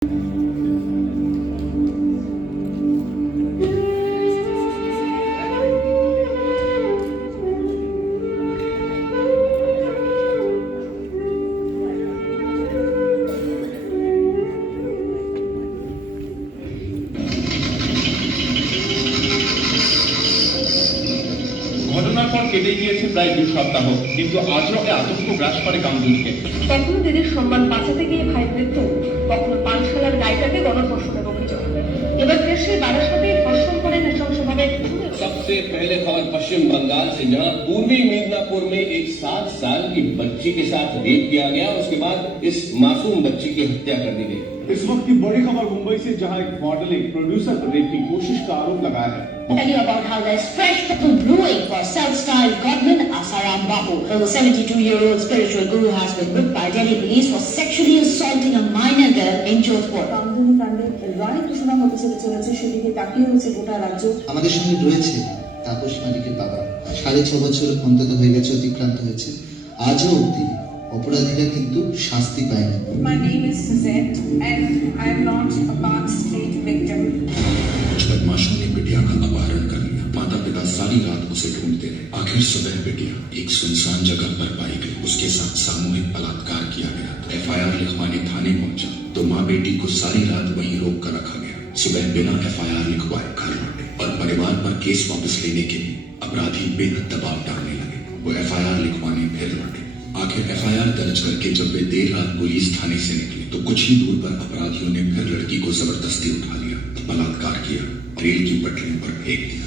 ঘটনার পর কেটে গিয়েছে প্রায় 2 সপ্তাহ, কিন্তু আজও আতঙ্ক গ্রাস করে গাঙ্গুলিকে। কখনো দিদির সম্মান বাঁচাতে গিয়ে ভাইয়ের মৃত্যু, কখনো পানশালার গাইটাকে গণধর্ষণের অভিযোগ। এবার দেশে বারাসাতে ধর্ষণ করে নৃশংসভাবে। सबसे पहले खबर पश्चिम बंगाल से, जहां पूर्वी मिदनापुर में एक 7 साल की बच्ची के साथ रेप किया गया। उसके बाद इस मासूम बच्ची की हत्या कर दी गई। इस वक्त की बड़ी खबर मुंबई से, जहां एक मॉडलिंग प्रोड्यूसर पर रेप की कोशिश का आरोप लगाया है। Tell you about how there's fresh purple brewing for self-styled godman Asaram Babu. The 72-year-old spiritual guru has been whipped by Delhi police for sexually assaulting a minor girl in Jodhpur. রামধনু কাণ্ডে রায় ঘোষণা হতে চলেছে, সেদিকে তাকিয়ে রয়েছে গোটা রাজ্য। আমাদের সঙ্গে রয়েছে তাপস মালিকের বাবা। 6.5 বছর অন্তত হয়ে গেছে, অতিক্রান্ত হয়েছে। আজও অবধি অপরাধীরা কিন্তু শাস্তি পায়নি। My name is Suzette and I am not a Park Street victim. कुछ बदमाशों ने बिटिया का अपहरण कर लिया। माता पिता सारी रात उसे ढूंढते रहे। आखिर सुबह बिटिया एक सुनसान जगह पर पाई गई। उसके साथ सामूहिक बलात्कार किया गया। FIR लिखवाने थाने पहुंचा तो माँ बेटी को सारी रात वहीं रोक कर रखा गया। सुबह बिना FIR लिखवाए घर लौटे और परिवार पर केस वापस लेने के लिए अपराधी बेहद दबाव डालने लगे। वो FIR लिखवाने फिर लौटे। आखिर FIR दर्ज करके जब वे देर रात पुलिस थाने से निकले तो कुछ ही दूर पर अपराधियों ने फिर लड़की को जबरदस्ती उठा लिया, बलात्कार किया, रेल की पटरियों पर फेंक दिया।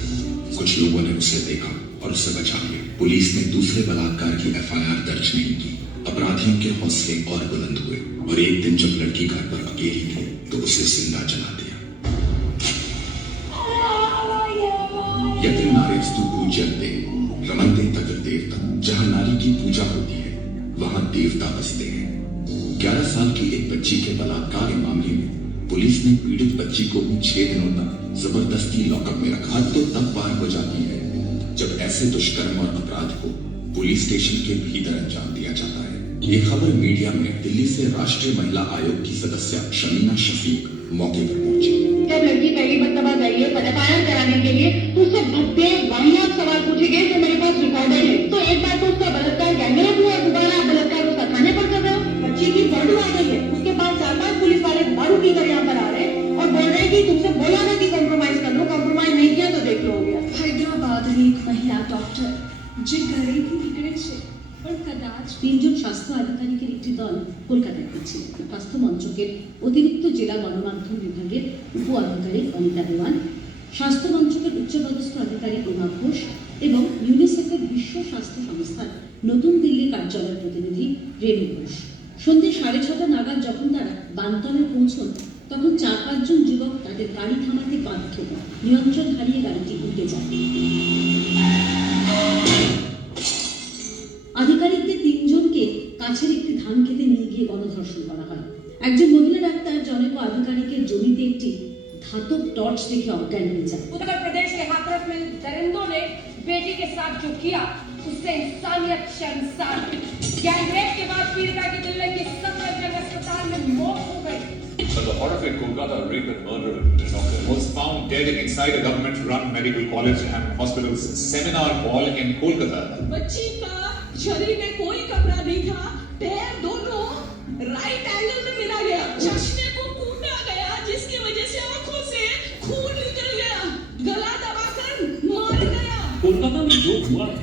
कुछ लोगों ने उसे देखा और उसे बचा लिया। पुलिस ने दूसरे बलात्कार की FIR दर्ज नहीं की। अपराधियों के हौसले और बुलंद हुए और एक दिन जब लड़की घर पर अकेली थी तो उसे जिंदा जला दिया। यत्र नारेस्तु पूज्यन्ते रमन्ते तत्र देवता। जहाँ नारी की पूजा होती है वहाँ देवता बसते हैं। 11 साल की एक बच्ची के बलात्कार के मामले में पुलिस ने पीड़ित बच्ची को 6 दिनों तक जबरदस्ती लॉकअप में रखा। तो तब पार हो जाती है जब ऐसे दुष्कर्म और अपराध को पुलिस स्टेशन के भीतर अंजाम दिया जाता है। ये खबर मीडिया में दिल्ली से राष्ट्रीय महिला आयोग की सदस्य शमीना शफीक मौके पर पहुंची। जब लड़की पहली मर्तबा गई है FIR कराने के लिए तो उससे भद्दे वाहियात सवाल पूछे गए जो मेरे पास रिकॉर्डेड है। तो एक बार तो उसका बलात्कार गैंगरेप हुआ, दोबारा बलात्कार उसका थाने पर कर रहे हो। बच्ची की बर्डू आ गई है, उसके बाद 4-5 पुलिस वाले दारू पीकर यहाँ पर आ रहे हैं और बोल रहे हैं कि तुमसे बोला ना कि कॉम्प्रोमाइज कर लो, कॉम्प्रोमाइज नहीं किया तो देख लो हो गया। হায়দ্রাবাদের এক মহিলা ডক্টর যে ঘরেથી ফিরেছে और कदाच 3 জন স্বাস্থ্য আধিকারিকের একটি দল কলকাতায় ফিরছিলেন। স্বাস্থ্য মন্ত্রকের অতিরিক্ত জেলা গণমাধ্যম বিভাগের উপ আধিকারিক অনিতা দেওয়ান, স্বাস্থ্য মন্ত্রকের উচ্চপদস্থ আধিকারিক উমা ঘোষ এবং ইউনিসেফের বিশ্ব স্বাস্থ্য সংস্থার নতুন দিল্লি কার্যালয়ের প্রতিনিধি রেণু ঘোষ। সন্ধ্যে 6:30 নাগাদ যখন তারা বানতলায় পৌঁছন তখন 4-5 জন যুবক তাদের গাড়ি থামাতে বাধ্য হন। নিয়ন্ত্রণ হারিয়ে গাড়িটি উল্টে যায়। আধিকারিকদের 3 জনকে কাছের একটি ধান খেতে নিয়ে গিয়ে গণধর্ষণ করা হয়। একজন মহিলা ডাক্তার জনৈক আধিকারিকের জমিতে একটি ধাতব টর্চ দেখে অজ্ঞান হয়ে যায়। उत्तर प्रदेश के हाथरस में दरिंदों ने बेटी के साथ जो किया उससे इंसानियत शर्मसार। गैंगरेप के बाद पीड़िता की दिल्ली के सफदरजंग अस्पताल में मौत हो गई। The horrific Kolkata rape and murder was found dead inside a government-run medical college and hospital's seminar hall in Kolkata. बच्ची का शरीर में कोई कपड़ा नहीं था, पैर दोनों राइट एंगल में मिला गया। चश्मे को कूटा गया जिसकी वजह से आंखों से खून निकल गया, गला दबाकर मार गया। कोलकाता में जो हुआ है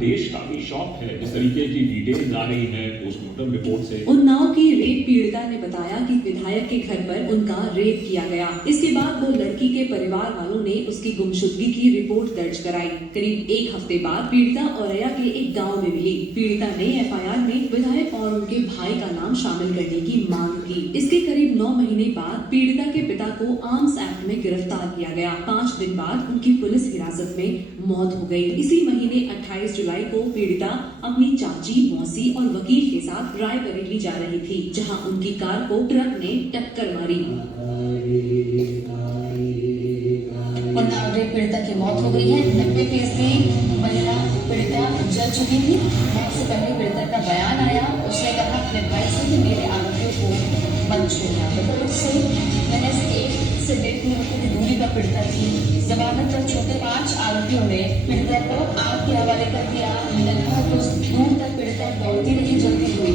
देश काफी शॉक है। इस तरीके की डिटेल्स आ रही है पोस्टमार्टम रिपोर्ट से। उन्नाव की रेप पीड़िता ने बताया कि विधायक के घर पर उनका रेप किया गया। इसके बाद वो लड़की के परिवार वालों ने उसकी गुमशुदगी की रिपोर्ट दर्ज कराई। करीब 1 हफ्ते बाद पीड़िता औरैया के एक गांव में मिली। पीड़िता ने FIR में विधायक और उनके भाई का नाम शामिल करने की मांग की। इसके करीब 9 महीने बाद पीड़िता के पिता को आर्म्स एक्ट में गिरफ्तार किया गया। 5 दिन बाद उनकी पुलिस हिरासत में मौत हो गई। इसी महीने 28 जुलाई को पीड़िता अपनी चाची, मौसी और वकील के साथ रायबरेली जा रही थी, जहां उनकी कार को ट्रक ने टक्कर मारी। उन्नाव रेप पीड़िता की मौत हो गई है। 90 फीसदी महिला पीड़िता जल चुकी थी। मौत से पहले पीड़िता का बयान आया। उसने कहा अपने भाई से कि मेरे आरोपियों को मंच में रिपोर्ट से महज 1 से 1.5 किलोमीटर की दूरी का पीड़िता थी। जमानत पर छूटे 5 आरोपियों ने पीड़िता को आग के हवाले कर दिया। लगभग कुछ दूर तक पीड़िता दौड़ती रही, जल्दी हुई।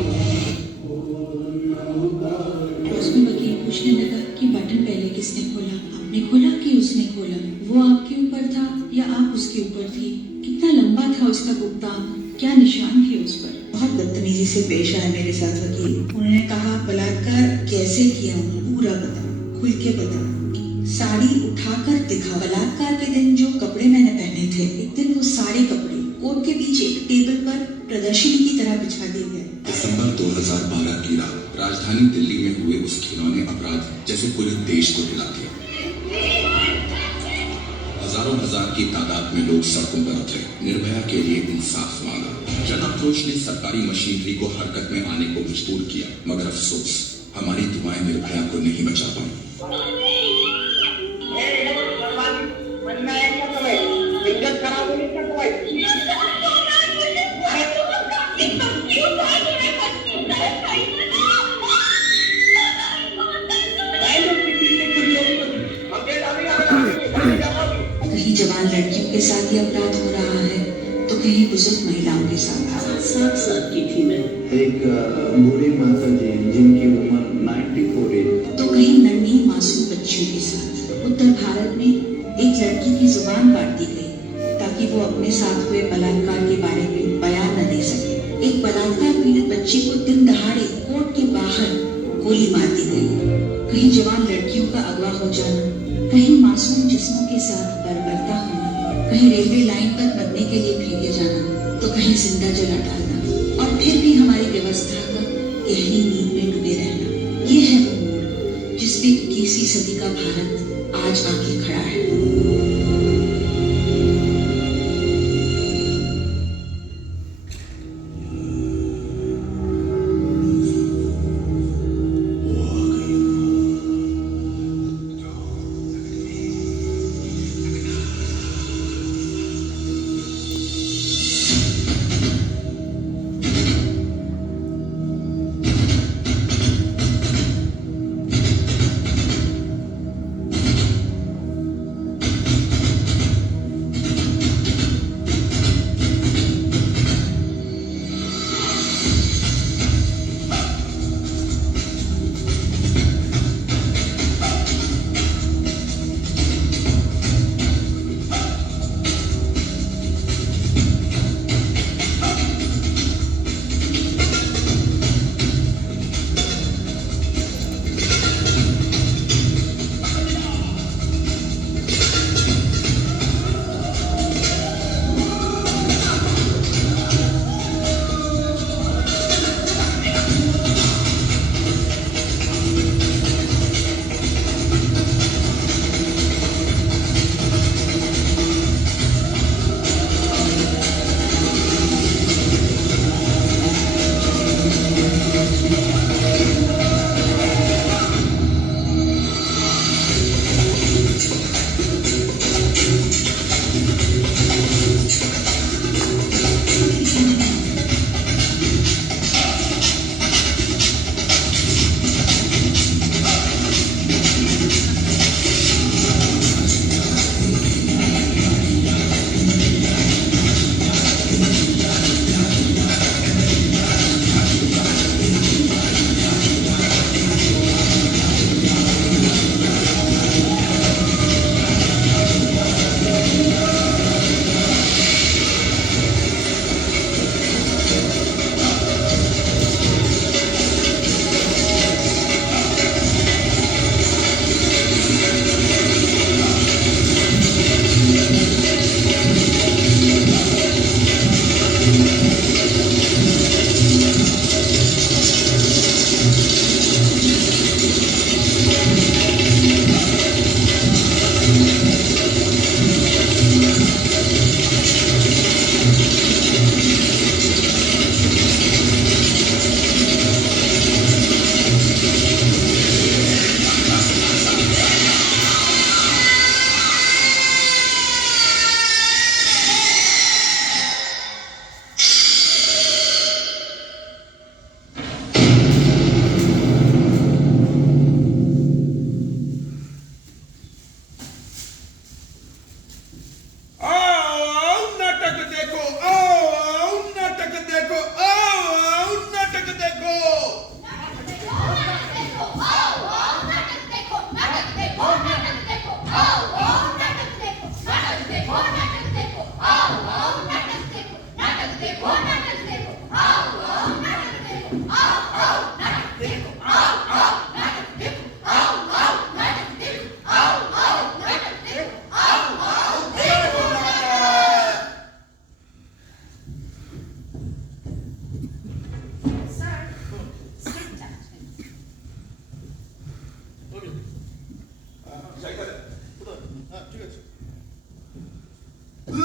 उसमें वकील पूछने लगा कि बटन पहले किसने खोला, आपने खोला कि उसने खोला, वो आपके ऊपर था या आप उसके ऊपर थी, कितना लंबा था उसका गुप्तांग, क्या निशान थे उस पर। बहुत बदतमीजी से पेश आए मेरे साथ वकील। उन्होंने कहा बलात्कार कैसे किया, उन्होंने पूरा बताओ, खुल के बताओ, साड़ी उठाकर दिखा। बलात्कार के दिन जो कपड़े मैंने पहने थे, एक दिन वो सारे कपड़े कोर्ट के पीछे टेबल पर प्रदर्शनी की तरह बिछा दिए गए। दिसंबर 2012 की रात राजधानी दिल्ली में हुए उस घिनौने अपराध जैसे पूरे देश को हिला दिया। हजारों हजार की तादाद में लोग सड़कों पर उतरे, निर्भया के लिए इंसाफ मांगा। जन आक्रोश ने सरकारी मशीनरी को हरकत में आने को मजबूर किया, मगर अफसोस हमारी दुआएं निर्भया को नहीं बचा पाई। कहीं जवान लड़कियों के साथ ही अपराध हो रहा है तो कहीं बुजुर्ग महिलाओं के साथ। 7 साल की थी मैं। एक बूढ़ी माता जी जिनकी उम्र 94 है, तो कहीं नन्ही मासूम बच्चियों के साथ। उत्तर भारत में एक लड़की की जुबान काट दी गई ताकि वो अपने साथ हुए बलात्कार के बारे में बयान न दे सके। एक बलात्कार पीड़ित बच्ची को दिन दहाड़े कोर्ट के बाहर गोली मार दी गई। कहीं जवान लड़कियों का अगवा हो जाना, कहीं मासूम जिस्मों के साथ बर्बरता होना, कहीं रेलवे लाइन पर मरने के लिए फेंके जाना, तो कहीं जिंदा जला डालना, और फिर भी हमारी व्यवस्था का गहरी नींद में डूबे रहना। ये है वो मोड़ जिस पे 21वीं सदी का भारत आज आके खड़ा है।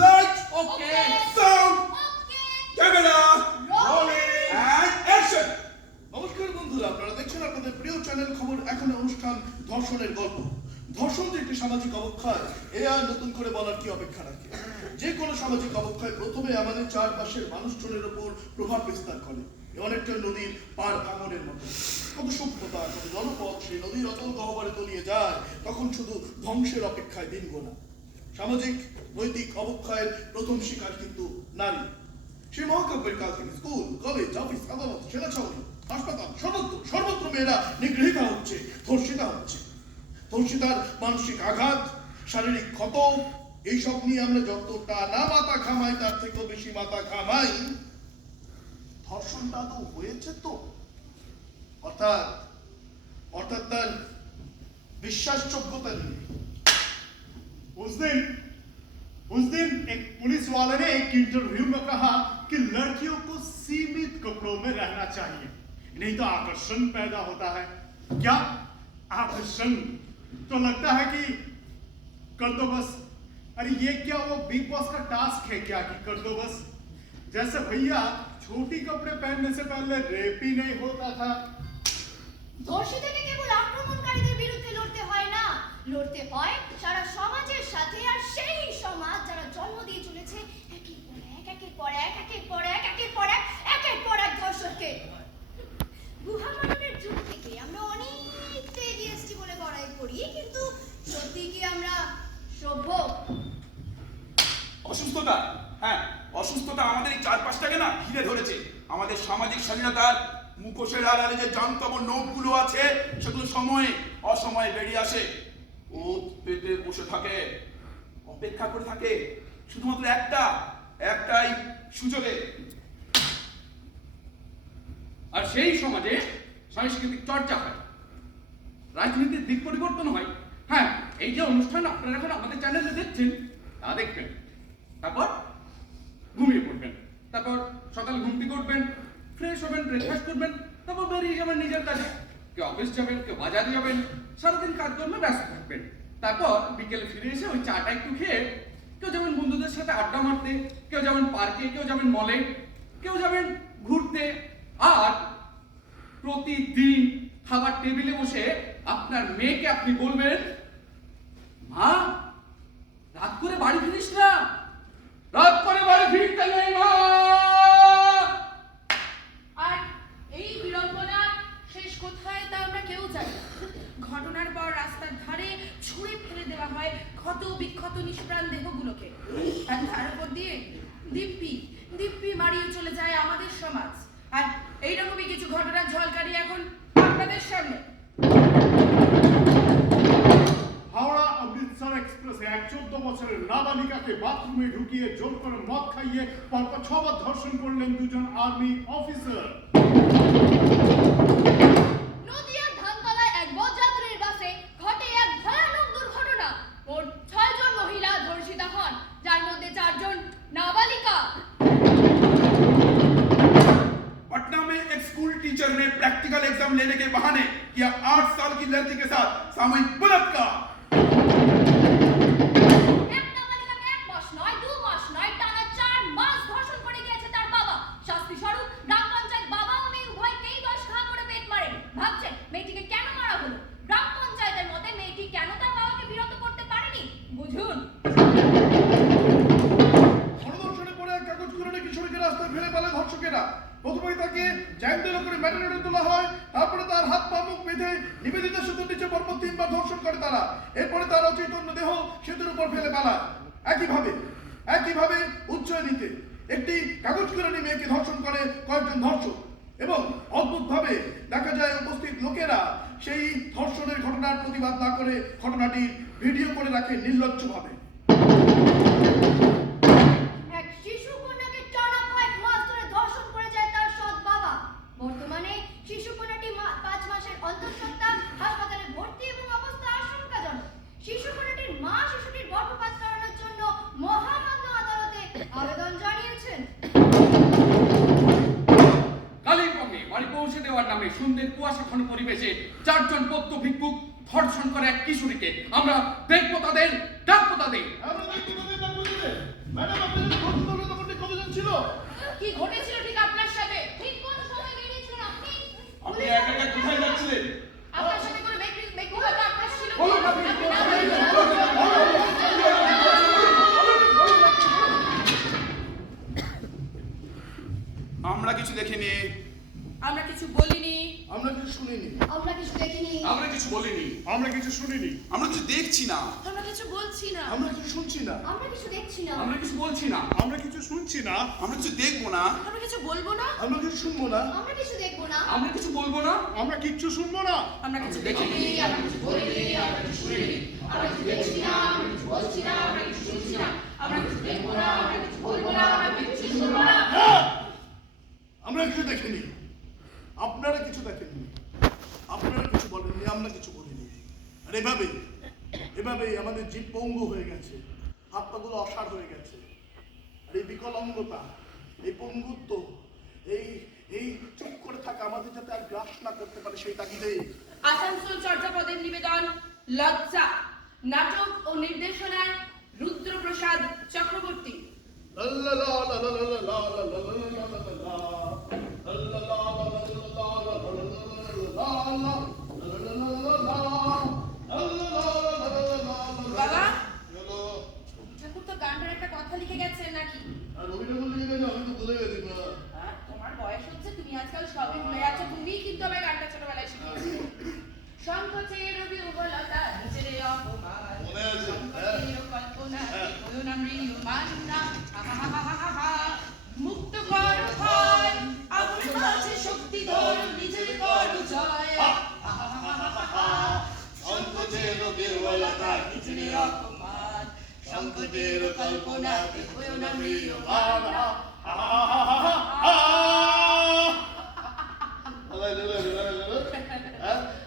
Light, sound, camera, rolling, and action. নমস্কার বন্ধুরা, আপনারা দেখছেন আপনাদের প্রিয় চ্যানেল খবর এখন অনুষ্ঠান ধর্ষণের গল্প। ধর্ষণ যে একটি সামাজিক অবক্ষয়, এ আর নতুন করে বলার কি অপেক্ষা রাখে? যে কোনো সামাজিক অবক্ষয় প্রথমে আমাদের চারপাশের মানুষজনের উপর প্রভাব বিস্তার করে। এ অনেকটা নদীর পার ভাঙনের মতো। কত সভ্যতা, কত জনপদ সেই নদীর অতল গহ্বরে তলিয়ে যায়, তখন শুধু ধ্বংসের অপেক্ষায় দিন গোনা। সামাজিক নৈতিক অবক্ষয়ের প্রথম শিকার কিন্তু নারী। সেই মহাকাব্যের কাল থেকে স্কুল, কলেজ, অফিস, আদালত, সেনা ছাউনি, হাসপাতাল, সর্বত্র মেয়েরা নিগৃহীতা হচ্ছে, ধর্ষিতা হচ্ছে। ধর্ষিতার মানসিক আঘাত, শারীরিক ক্ষত, এইসব নিয়ে আমরা যতটা না মাথা ঘামাই তার থেকেও বেশি মাথা ঘামাই ধর্ষণটা আদৌ হয়েছে তো, অর্থাৎ তার বিশ্বাসযোগ্যতা নিয়ে। उस दिन एक पुलिस वाले ने एक इंटरव्यू में कहा कि लड़कियों को सीमित कपड़ों में रहना चाहिए, नहीं तो आकर्षण पैदा होता है। क्या आकर्षण? तो लगता है कि कर दो बस। अरे ये क्या वो बिग बॉस का टास्क है क्या कि कर दो बस? जैसे भैया छोटी कपड़े पहनने से पहले रेप ही नहीं होता था। ধর্ষিতাকে কেবল আক্রমণকারীদের বিরুদ্ধে লড়তে হয় না, লড়তে হয় সারা সমাজের সাথে। আর সেই সমাজ যারা জন্ম দিয়ে চলেছে একের পর এক ধর্ষককে। গুহা মানবের যুগ থেকে আমরা অনেক এগিয়ে এসেছি বলে বড়াই করি, কিন্তু সত্যি কি আমরা সভ্য? অসুস্থতা, হ্যাঁ অসুস্থতা আমাদের এই চারপাশটাকে না ঘিরে ধরেছে। আমাদের সামাজিক স্বাধীনতার মুখোশের আড়ালে যে জান্তব নোকগুলো আছে সেগুলো সময়ে অসময়ে বেরিয়ে আসে। ওত পেতে বসে থাকে, অপেক্ষা করে থাকে শুধুমাত্র একটাই সুযোগে। আর সেই সমাজে সাংস্কৃতিক চর্চা হয়, রাজনীতির দিক পরিবর্তন হয়। হ্যাঁ, এই যে অনুষ্ঠান আপনারা এখন আমাদের চ্যানেলে দেখছেন তা দেখবেন, তারপর ঘুমিয়ে পড়বেন, তারপর সকাল ঘুম থেকে উঠবেন, ফ্রেশ হবেন, ব্রেকফাস্ট করবেন, তারপর বেরিয়ে যাবেন নিজের কাজে। কেউ অফিস যাবেন, কেউ বাজারে যাবেন, সারাদিন কাজকর্মে ব্যস্ত থাকবেন। তারপর বিকেলে ফিরে এসে ওই চাটা একটু খেয়ে কেউ যাবেন বন্ধুদের সাথে আড্ডা মারতে, কেউ যাবেন পার্কে, কেউ যাবেন মলে, কেউ যাবেন ঘুরতে। আর প্রতিদিন খাবার টেবিলে বসে আপনার মেয়েকে আপনি বলবেন, মা রাত করে বাড়ি ফিরিস না, রাত করে বাড়ি ফিরতে নেই মা। আর এই বিড়ম্বনা শেষ কোথায় তা আমরা কেউ জানি না। ঘটনার পর রাস্তার ধারে ছুঁড়ে ফেলে দেওয়া হয় ক্ষত বিক্ষত নিষ্প্রাণ দেহগুলোকে। আর তার উপর দিয়ে দিব্যি মারিয়ে চলে যায় আমাদের সমাজ। আর এইরকমই কিছু ঘটনার ঝলকারি এখন আপনাদের সামনে। হাওড়া অমৃতসর এক্সপ্রেসে এক 14 বছরের নাবালিকাকে বাথরুমে ঢুকিয়ে জোর করে মদ খাইয়ে পরপর 6 বার ধর্ষণ করলেন দুজন আর্মি অফিসার। নদিয়ার ধানতলায় এক বরযাত্রীর বাসে ঘটে এক ভয়ানক দুর্ঘটনা। মোট 6 জন মহিলা ধর্ষিতা হন, যার মধ্যে 4 জন নাবালিকা। पटना में एक स्कूल टीचर ने प्रैक्टिकल एग्जाम लेने के बहाने किया 8 साल की लड़की के साथ सामूहिक बलात्कार। এক নাবালিকাকে 1 মাস নয় 2 মাস নয় টানা 4 মাস ধর্ষণ করে গিয়েছে তার বাবা। শাস্তি স্বরূপ গ্রাম পঞ্চায়েত বাবা ও মেয়ে উভয়কেই 10 ঘা করে পেট মারেন। ভাবছেন মেয়েটিকে কেন মারা হলো? গ্রাম পঞ্চায়েতের মতে মেয়েটি কেন তার বাবাকে বিরত করতে পারেনি? বুঝুন। গণধর্ষণে পড়ে এক কাগজ কুড়ানো কিশোরীকে রাস্তায় ফেলে পালে ধর্ষকেরা। প্রথমে তাকে জ্যান্ত করে ম্যাটারেটে তোলা হয়, তারপরে তার হাত পা মুখ বেঁধে নিবেদিতা সেতুর নিচে পরপর 3 বার ধর্ষণ করে তারা। এরপরে তার অচৈতন্য দেহ সেতুর উপর ফেলে পালায়। একইভাবে উজ্জয়িনীতে একটি কাগজ কুড়ানি মেয়েকে ধর্ষণ করে কয়েকজন ধর্ষক, এবং অদ্ভুতভাবে দেখা যায় উপস্থিত লোকেরা সেই ধর্ষণের ঘটনার প্রতিবাদ না করে ঘটনাটি ভিডিও করে রাখে নির্লজ্জভাবে। এক শিশু কন্যাকে টানা 5 মাস ধরে ধর্ষণ করে যায় তার সৎ বাবা। বর্তমানে শিশু কন্যাটি 5 মাসের অন্তঃসত্ত্বা কুয়াশাঘন পরিবেশে 4 জন বৌদ্ধ ভিক্ষুক ধর্ষণ করে এক কিশোরীকে। আমরা দেখবো তাদের, ডাকবো তাদের। ম্যাডাম আপনাদের ঘটনা হলো তখন কতজন ছিল? কি ঘটেছিল ঠিক আপনার সাথে? ঠিক কোন সময় বেরিয়েছিলেন আপনি? আপনি একা একা কোথায় যাচ্ছিলেন? আপনার সাথে করে ব্যক্তি হয়তো আপনার ছিল। বলুন আপনি। আমরা কিছু দেখিনি, আমরা কিছু বলিনি, আমরা কিছু শুনিনি, আমরা কিছু দেখিনি, আমরা কিছু বলিনি, আমরা কিছু শুনিনি, আমরা কিছু দেখছি না, আমরা কিছু বলছি না, আমরা কিছু শুনছি না, আমরা কিছু দেখছি না, আমরা কিছু বলছি না, আমরা কিছু শুনছি না, আমরা কিছু দেখবো না, আমরা কিছু বলবো না, আমরা কিছু শুনবো না, আমরা কিছু দেখবো না, আমরা কিছু বলবো না, আমরা কিচ্ছু শুনবো না, আমরা কিছু দেখিনি, আমরা কিছু বলিনি, আমরা কিছু শুনিনি, আমরা কিছু দেখছি না, আমরা কিছু বলছি না, আমরা কিছু শুনছি না, আমরা কিছু দেখবো না, আমরা কিছু বলবো না, আমরা কিছু শুনবো না। আমরা কিছু দেখিনি, আপনারা কিছু দেখেননি, আপনারা কিছু বলেননি, আমরা কিছু বলিনি। আর এভাবেই আমাদের জীব পঙ্গু হয়ে গেছে, হাত পাগুলো অসাড় হয়ে গেছে। আর এই বিকলাঙ্গতা, এই পঙ্গুত্ব, এই চুপ করে থাকা আমাদের যাতে আর গ্রাস না করতে পারে সেই তাগিদেই আসানসোল চর্যাপদের নিবেদন লজ্জা, নাটক ও নির্দেশনায় রুদ্রপ্রসাদ চক্রবর্তী। বাবা, ঠাকুর তো গানটার একটা কথা লিখে গেছেন নাকি? তোমার বয়স হচ্ছে, তুমি আজকাল সবই ভুলে যাচ্ছ। তুমি কিন্তু আমার গানটা ছোটবেলায় শিখেছো। সংকোচের বিহ্বলতা, নিজের অপমান, সংকোচের কল্পনা, হলো না মৃত্যুমান না। আহাহাহাহাহা, মুক্ত কর ভয়, আমার কাছে শক্তি ধর, নিজের কর জয়। আহাহাহাহাহা, সংকোচের বিহ্বলতা, নিজের অপমান, সংকটের কল্পনা, হলো না মৃত্যুমান না।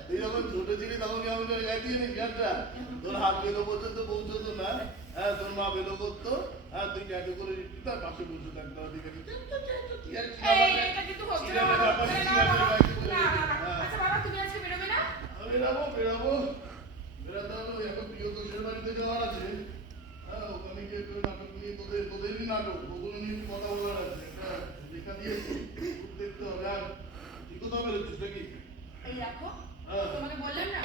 তুই যখন ছোট ছিলি তখন কেমন করে গাইতিস গানটা? তোর হাত বেলো পর্যন্ত পৌঁছতো না, তোর মা বেলো করতো, তুই ট্যাটু করে দিতি, তার পাশে বসে থাকতো ওদিকে। এটা কিন্তু হচ্ছে না বাবা। আচ্ছা বাবা, তুমি আজকে বেরোবে না? বেরাতে হবে। এখন প্রিয় দোষের বাড়িতে যাওয়ার আছে, ওখানে গিয়ে একটু নাটক নিয়ে তোদেরই নাটক, ওগুলো নিয়ে একটু কথা বলার আছে। একটা লেখা দিয়েছি, দেখতে হবে। আর ঠিক কথা বেরোচ্ছিস নাকি? এই রাখো, তোমাকে বললাম না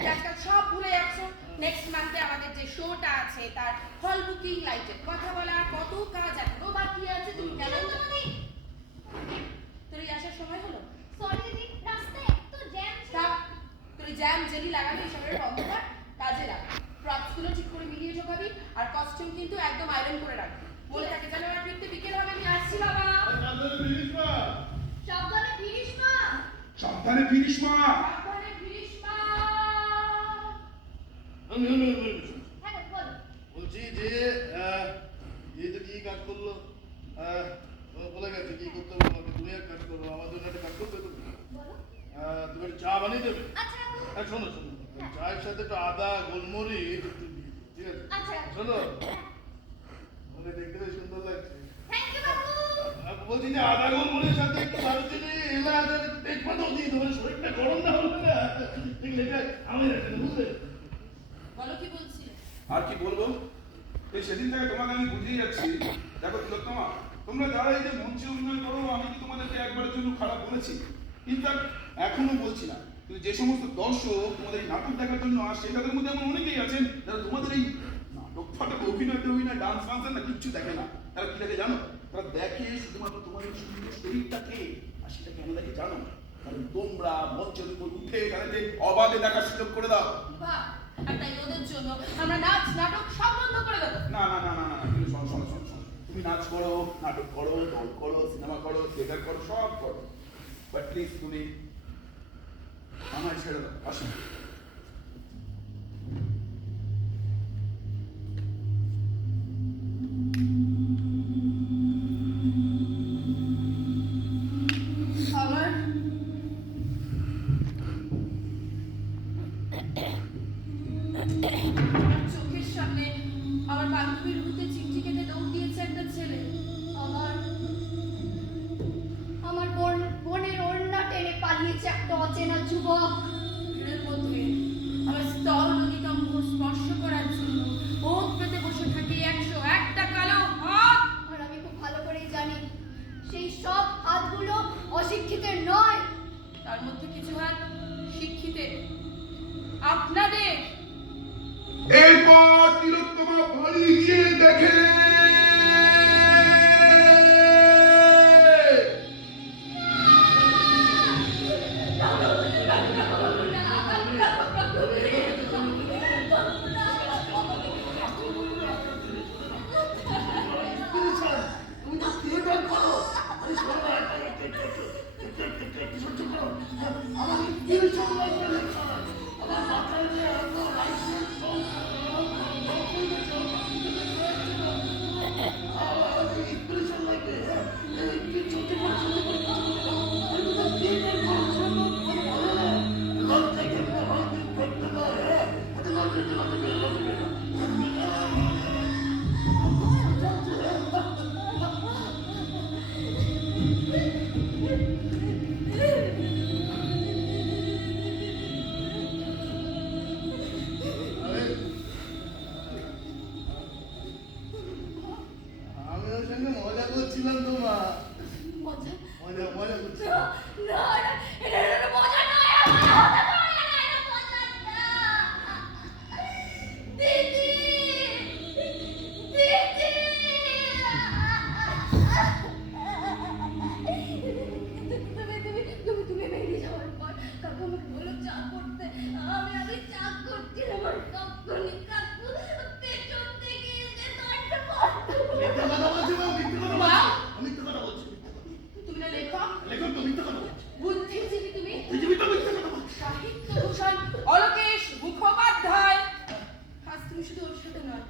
যে আজকাল সব ভুলে যাচ্ছ। নেক্সট মান্থে আমাদের যে শোটা আছে তার হল বুকিং, লাইটের কথা বলা, কত কাজ এখনো বাকি আছে। তুমি কেন তোর এই আসার সময় হলো? সরি দিদি, রাস্তায় এত জ্যাম ছিল। তোর জ্যাম জেলি লাগাবি, এসবের বন্ধ কর, কাজে লাগ। প্রপসগুলো ঠিক করে মিলিয়ে ঢোকাবি, আর কস্টিউম কিন্তু একদম আয়রন করে রাখবি। মনে থাকে যেন আমার ফিরতে বিকেল হবে। আমি আসছি বাবা। সাবধানে ফিরিস মা। সাবধানে ফিরিস মা। সাবধানে ফিরিস মা। হ্যাঁ বল। বলছি যে এই তো কি কাজ করলো, বলে গেছে কি করতে হবে আমাকে। তুমি এক কাজ করো, আমার জন্য একটা কাজ করতে তুমি তুমি চা বানিয়ে দেবে। শোনো চায়ের সাথে একটু আদা, গোলমরিচ একটু দিয়ে, ঠিক আছে? শোনো, মানে দেখতে বেশ সুন্দর লাগছে। বলছি যে আদা গোলমরিচের সাথে একটু দারুচিনি, এলাচ আর একটু তেজপাতাও দিয়ে দেবো, শরীরটা গরম না হলে না। ঠিক আছে, আমি বুঝলে। বলো কি বলছিলে? আর কি বলবো, এই সেদিন থেকে তোমাকে আমি বুঝিয়ে যাচ্ছি। দেখো তিলোত্তমা, তোমরা যারা এই যে মঞ্চে অভিনয় করো, আমি কি তোমাদেরকে একবারের জন্য খারাপ বলেছি? কিন্তু এখনো বলছি না। কিন্তু যে সমস্ত দর্শক তোমাদের এই নাটক দেখার জন্য আসছে, তাদের মধ্যে এমন অনেকেই আছেন যারা তোমাদের এই নাটক ফাটক অভিনয়, ডান্স ফান্স না কিচ্ছু দেখে না। তারা কি দেখে জানো? তারা দেখে শুধুমাত্র তোমাদের সুন্দর শরীরটাকে। আর সেটা কেন দেখে জানো? কারণ তোমরা মঞ্চের উপর উঠে তাদেরকে অবাধে দেখার সুযোগ করে দাও। বাহ, আর তাই ওদের জন্য আমরা নাচ নাটক সব বন্ধ করে দেবো। না, তুমি শোনো। তুমি নাচ করো, নাটক করো, দল করো, সিনেমা করো, থিয়েটার করো, সব করো, বাট প্লিজ তুমি আমায় ছেড়ে দাও। আসুন। আমার চোখের সামনে আমার বান্ধবীর রুতে চিমটি কেটে দৌড় দিয়েছে একটা ছেলে। আমার বোনের ওড়না টেনে পালিয়েছে একটা এবার তিলোত্তমা বাড়ি গিয়ে দেখে আমি ওর সঙ্গে মজা করছিলাম তো মা, মজা মজা মজা করছি। না না এটা মজা নয়, এটা মজা না। দিদি দিদি তুমি বেরিয়ে যাওয়ার পর কাকু আমাকে বললো চা করতে, আমি চা করছিলাম আর কাকু পেছন থেকে এসে দরজা মিথ্যা কথা বলছি মা, মিথ্যা কথা বলছি। আমি মিথ্যা কথা বলছি। তুমি না লেখক, লেখক তো মিথ্যা কথা বলছি। বুদ্ধিজীবী তুমি, পৃথিবী তো মিথ্যা কথা বলছি। সাহিত্যভূষণ অলোকেশ মুখোপাধ্যায়। আজ তুমি শুধু ওর সাথে নয়,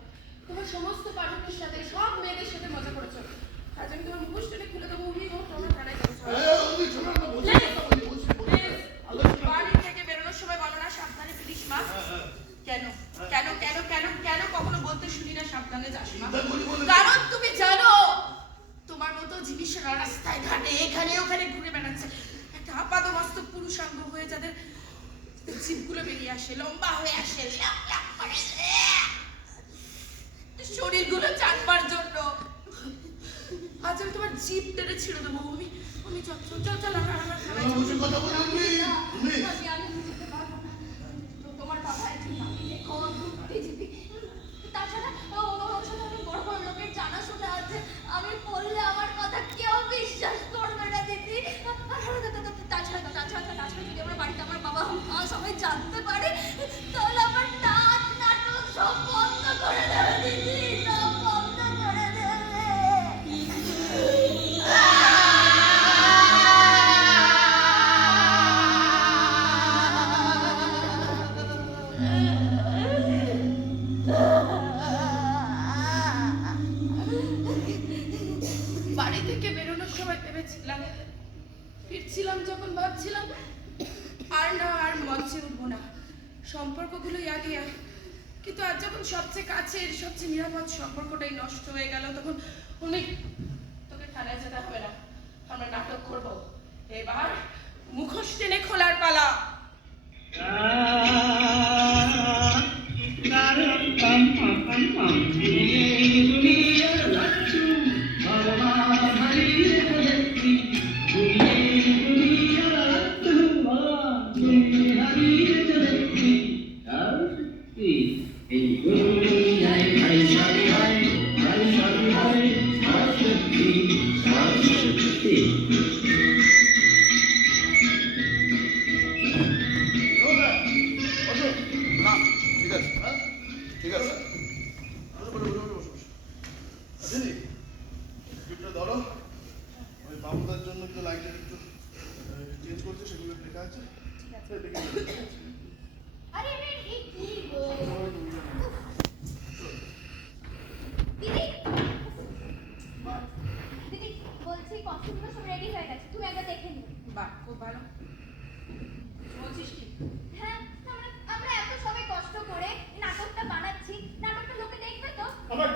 তোমার সমস্ত পাঠকের সাথে, সব মেয়েদের সাথে মজা করেছো। আজ আমি তোমার মুখোশ টেনে খুলে দেবো, উনি ও তোমার থানায় যাবো। ওই শোনো না, বলছি কথা বলি, বলছি, বলছি। আলোচনা বাড়ি থেকে বেরোনোর সময় বলো না সাবধানে ফিরিস মা। কেন কেন কেন কেন কেন কখনো বলতে শুনি না সাবধানে যাস মা? কারণ তুমি জানো তোমার মতো জিনিসরা রাস্তায় ঘাটে এখানে ওখানে ঘুরে বেড়াচ্ছে, একটা আপাদমস্তক পুরুষাঙ্গ হয়ে যাদের জিভগুলো বেরিয়ে আসে, লম্বা হয়ে আসে, লাপ লাপ করে শরীরগুলো চাটবার জন্য। আজ আমি তোমার জিভ টেনে ছিঁড়ে দেবো। আমি চল চল চল চল আমার থানায় যাবো। কথা বলে উঠবি, তুমি। আমি বুঝতে পারবো না। তোমার বাবা একজন নামি লেখক, বুদ্ধিজীবী। তাছাড়া ওর সাথে অনেক বড় বড় লোকের জানাশোনা আছে। আমি বললে আমার কথা কেউ বিশ্বাস করবে না দিদি। তাছাড়া যদি আমার বাড়িতে আমার বাবা মা সবাই জানতে পারে, তাহলে আমার নাচ নাটক সব বন্ধ করে দেবে দিদি, সব বন্ধ করে দেবে। বাড়ি থেকে বেরোনোর সময় ভেবেছিলাম, ফিরছিলাম যখন ভাবছিলাম আর মঞ্চে উঠবো না, সম্পর্কগুলোই আগে। কিন্তু আজ যখন সবচেয়ে কাছের সবচেয়ে নিরাপদ সম্পর্কটাই নষ্ট হয়ে গেল, তখন উনি তোকে থানায় যেতে হবে না, আমরা নাটক করবো। এবার মুখোশ টেনে খোলার পালা।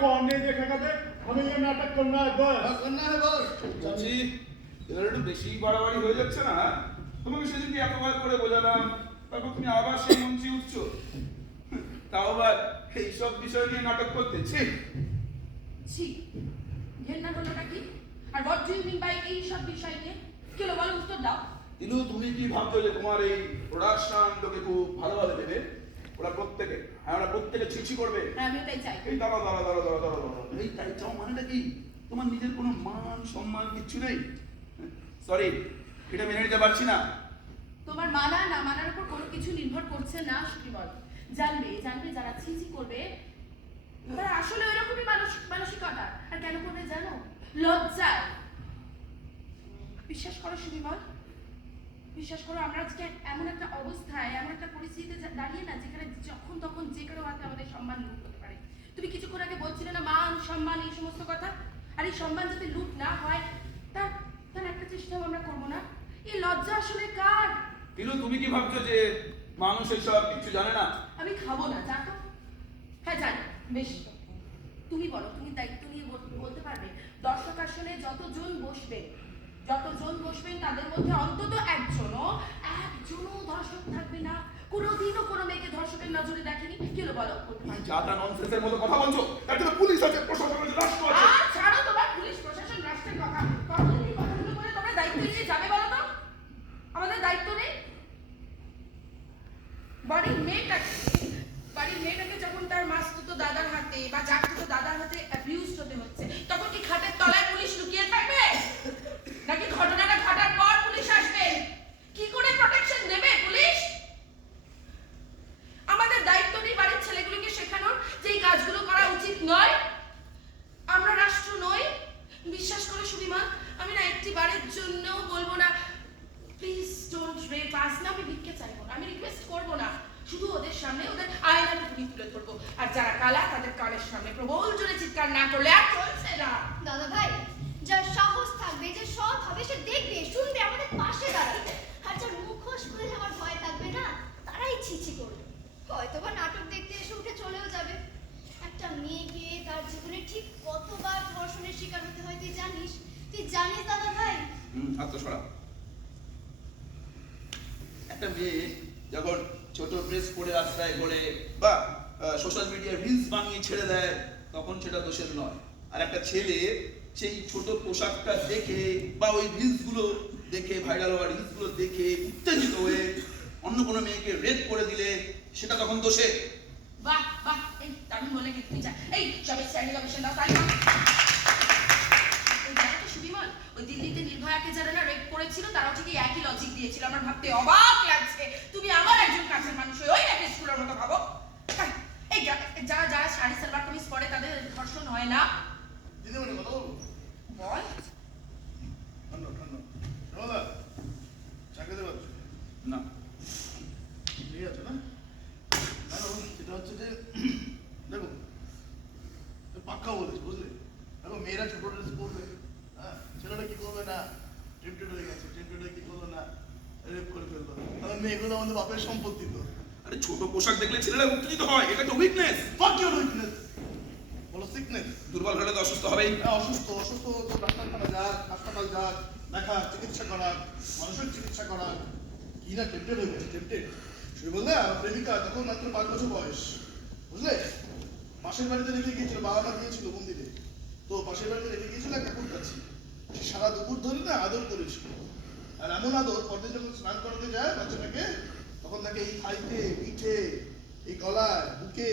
कौन नहीं देखेगा बे? हमें ये नाटक करना है बस। करना है बस। চাচি এর একটু বেশি বাড়াবাড়ি হয়ে যাচ্ছে না? তোমাকে সেদিন কি এতবার করে বোঝালাম, তারপর তুমি আবার সেই মঞ্চে উঠছো, তাও আবার এই সব বিষয় নিয়ে নাটক করতে। ছি, ঘেন্না হলোটা কি? আর what do you mean by এই সব বিষয় নিয়ে? কেন বলো, উত্তর দাও। দিনু, তুমি কি ভাবছো যে তোমার এই প্রোডাকশন তোকে খুব ভালোভাবে দেবে? ওরা প্রত্যেকে আর আমরা প্রত্যেকে ছিছি করবে। হ্যাঁ আমিও তাই চাই। এই দাঁড়াও দাঁড়াও দাঁড়াও দাঁড়াও দাঁড়াও দাঁড়াও, এই তাই চাও মানেটা কি? তোমার নিজের কোনো মান সম্মান কিচ্ছু নেই? সরি, এটা মেনে নিতে পারছি না। তোমার মানা না মানার উপর কোনো কিছু নির্ভর করছে না সুবিমল। জানবে জানবে যারা ছিছি করবে তারা আসলে ওইরকমই মানসিকতা। আর কেন করবে জানো? লজ্জায়। বিশ্বাস করো সুবিমল, বিশ্বাস করো আমরা আজকে এমন একটা অবস্থায় এমন একটা পরিস্থিতিতে দাঁড়িয়ে না যেখানে যখন তখন যে কারো হাতে আমাদের সম্মান লুট হতে পারে। তুমি কিছুক্ষণ আগে বলছিলে না মান সম্মান এই সমস্ত কথা, আর এই সম্মান যাতে লুট না হয় তার তার একটা চেষ্টাও আমরা করবো না। এই লজ্জা আসলে কার? তিলু, তুমি কি ভাবছো যে মানুষ এসব কিছু জানে না? আমি খাবো না, জানো? হ্যাঁ জানি, বেশ। তুমি বলো, তুমি দায়িত্ব নিয়ে বলতে পারবে দর্শক আসলে যতজন বসবেন তাদের মধ্যে অন্তত একজনও ধর্ষক থাকবে না। কোনোদিনও কোনো মেয়েকে ধর্ষকের নজরে দেখেনি। কি হলো বলো? যা তা ননসেন্সের মতো কথা বলছো। তার জন্য পুলিশ আছে, প্রশাসন আছে, রাষ্ট্র আছে। আর ছাড়ো তোমার পুলিশ প্রশাসন রাষ্ট্রের কথা। কতদিন এই কথাগুলো বলে তোমরা দায়িত্ব নিয়ে যাবে বলো তো? আমাদের দায়িত্ব নেই? বাড়ির মেয়েটাকে যখন তার মাস্তুতো দাদার হাতে বা জাতুতো দাদার হাতে অ্যাবিউজ হতে হচ্ছে, তখন কি খাটের তলায় পুলিশ লুকিয়ে থাকবে? নাকি ঘটনাটা ঘটার পর পুলিশ আসবে? কি করে প্রোটেকশন দেবে পুলিশ? আমাদের দায়িত্ব নেই বাড়ির ছেলেগুলোকে শেখানোর যে এই কাজগুলো করা উচিত নয়? আমরা রাষ্ট্র নই? বিশ্বাস করো সুবিমা, আমি না একটি বারের জন্য বলবো না প্লিজ ডোন্ট রেপ আস না। আমি ভিক্ষে চাইবো না, আমি রিকোয়েস্ট করবো না। শুধু ওদের সামনে ওদের আয়নাটা তুলে ধরবো। আর যারা কালা তাদের কানের সামনে প্রবল জোরে চিৎকার না করলে আর চলছে না। দাদা ভাই, যার সাহস থাকবে, যে সৎ হবে, সে দেখবে শুনবে, আমাদের পাশে দাঁড়াবে। আর যার মুখোশ খুলে যাওয়ার ভয় থাকবে না, তারাই ছিছি করবে। হয়তোবা নাটক দেখতে এসে উঠে চলেও যাবে। একটা মেয়েকে তার জীবনে ঠিক কতবার ধর্ষণের শিকার হতে হয় তুই জানিস? তুই জানিস দাদা ভাই? হাত তো সরা। একটা মেয়ে যখন ছোট ড্রেস পরে রাস্তায় ঘোরে বা সোশ্যাল মিডিয়ায় রিলস বানিয়ে ছেড়ে দেয়, তখন সেটা দোষের নয়। আর একটা ছেলে সেই ছোট পোশাকটা দেখে বা ওই রিলসগুলো দেখে, ভাইরাল হওয়া রিলসগুলো দেখে উত্তেজিত হয়ে অন্য কোনো মেয়েকে রেপ করে দিলে সেটা তখন দোষে। বাহ বাহ, এই দারুণ বলে কে তুমি যা। এই সবাই স্ট্যান্ডিং অভিশন দাও তাই না? ওই জায়গাটা সুবিমল, ওই দিল্লিতে নির্ভয়াকে যারা না রেপ করেছিল তারাও ঠিক একই লজিক দিয়েছিল। আমার ভাবতে অবাক লাগছে তুমি আমার একজন কাছের মানুষ হয়ে ওই রেপ স্কুলের মতো ভাবো। এই যারা যারা শাড়ি সালোয়ার কামিজ পরে তাদের ধর্ষণ হয় না? দিদিমণি কথা বলবো? বল। ঠান্ডা ঠান্ডা দাদা, চা খেতে পারছো না? ঠিক আছে না? সেটা হচ্ছে যে দেখো পাক্কা বলেছি, বুঝলে? দেখো মেয়েরা ছোট ড্রেস পরবে, হ্যাঁ, ছেলেটা কি করবে না? টেম্পটেড হয়ে গেছে, টেম্পটেড হয়ে কি করলো না? রেপ করে ফেললো। তাহলে মেয়েগুলো আমাদের বাপের সম্পত্তি তো। আরে ছোট পোশাক দেখলে ছেলেরা উত্তেজিত হয়, এটা তো উইকনেস। ফাক ইউর উইকনেস, বলো সিকনেস। দুর্বল হলে তো অসুস্থ হবেই। অসুস্থ তো ডাক্তারখানা যাক, হাসপাতাল যাক, দেখা চিকিৎসা করা, মানুষের চিকিৎসা করা। কি না টেম্পটেড হয়ে গেছে, টেম্পটেড। সে বললে আমার প্রেমিকা তখন মাত্র 5 বছর বয়স, বুঝলে? পাশের বাড়িতে রেখে গিয়েছিল, বাবা মা গিয়েছিল মন্দিরে, তো পাশের বাড়িতে রেখে গিয়েছিল একটা কুকুরকাছি। সে সারা দুপুর ধরে না আদর করেছিল। আর এমন আদর, পরদিন যখন স্নান করাতে যায় বাচ্চাটাকে, তখন তাকে এই খাইতে, পিঠে, এই গলায়, বুকে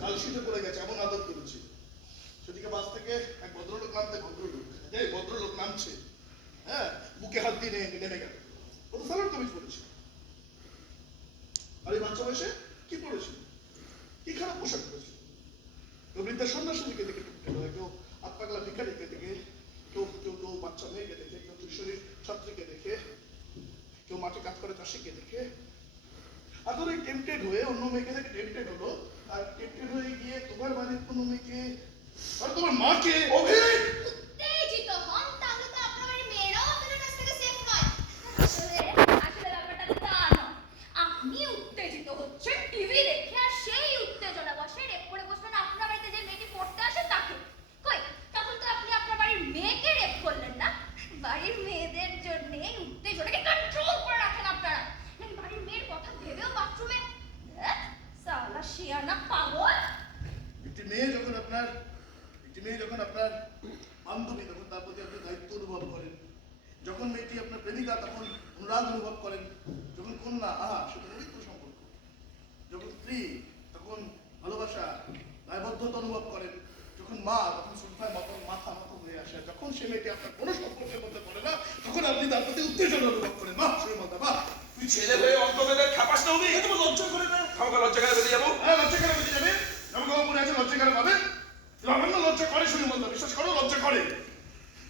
কালশিতে পড়ে গেছে, এমন আদর করেছে। সেদিকে বাস থেকে এক ভদ্রলোক নামছে, হ্যাঁ, বুকে হাত দিয়ে নেমে গেল। ও তো সালোয়ার কামিজ পরেছে। আর এই বাচ্চা বয়সে কি পড়েছিল? কি খারাপ পোশাক পরেছিল? কেউ বৃদ্ধাশ্রম সন্ন্যাসীকে দেখে কেউ আত্মাগলা ভিখারিকে দেখে, কেউ কেউ কেউ বাচ্চা মেয়েকে দেখে, কেউ কিশোরী ছাত্রীকে দেখে, কেউ মাঠে কাজ করে চাষিকে দেখে। আর তোর এই টেম্পটেড হয়ে অন্য মেয়েকে দেখে টেম্পটেড হলো, আর টেম্পটেড হয়ে গিয়ে তোমার বাড়ির কোনো মেয়েকে আর তোমার মাকে উত্তেজিত হন, তাহলে তো আপনার বাড়ির মেয়েরাও আপনাদের কাছ থেকে সেফ নয়। আসলে ব্যাপারটা তা নয়। আপনি উত্তেজিত হচ্ছেন টিভি দেখে, আর সেই উত্তেজনা বসে রেপ করে বসলেন আপনার বাড়িতে যে মেয়েটি পড়তে আসে তাকে। কই, তখন তো আপনি আপনার বাড়ির মেয়েকে রেপ করলেন না। বাড়ির মেয়েদের জন্য উত্তেজনাকে কন্ট্রোল করে রাখেন আপনারা। বাড়ির মেয়ের কথা ভেবেও বাথরুমে সালা শিয়ানা পাগল। একটি মেয়ে যখন আপনার বান্ধবী, তখন তার প্রতি আপনি দায়িত্ব অনুভব করেন। যখন মেয়েটি আপনার প্রেমিকা, তখন অনুরাগ অনুভব করেন। যখন কন্যা, সেটা পবিত্র সম্পর্ক। যখন স্ত্রী, তখন মা তখন শ্রদ্ধায় মাথা মতো হয়ে আসে, যখন সে মেয়েটি আপনার কোনো সম্পর্কের মধ্যে পড়ে না, তখন আপনি তার প্রতি উত্তেজনা অনুভব করেন। মা সুরিমলদা, মা তুই ছেলে হয়ে অন্তবেদের খাপাস না উনি, তোমার লজ্জা করে না? আমাকে লজ্জা করে বেরিয়ে যাবো? হ্যাঁ, লজ্জা করে বেরিয়ে যাবে। আমার বাবা মনে আছে লজ্জা করে পাবে, লাবণ্য লজ্জা করে সুরিমলদা, বিশ্বাস করো লজ্জা করে।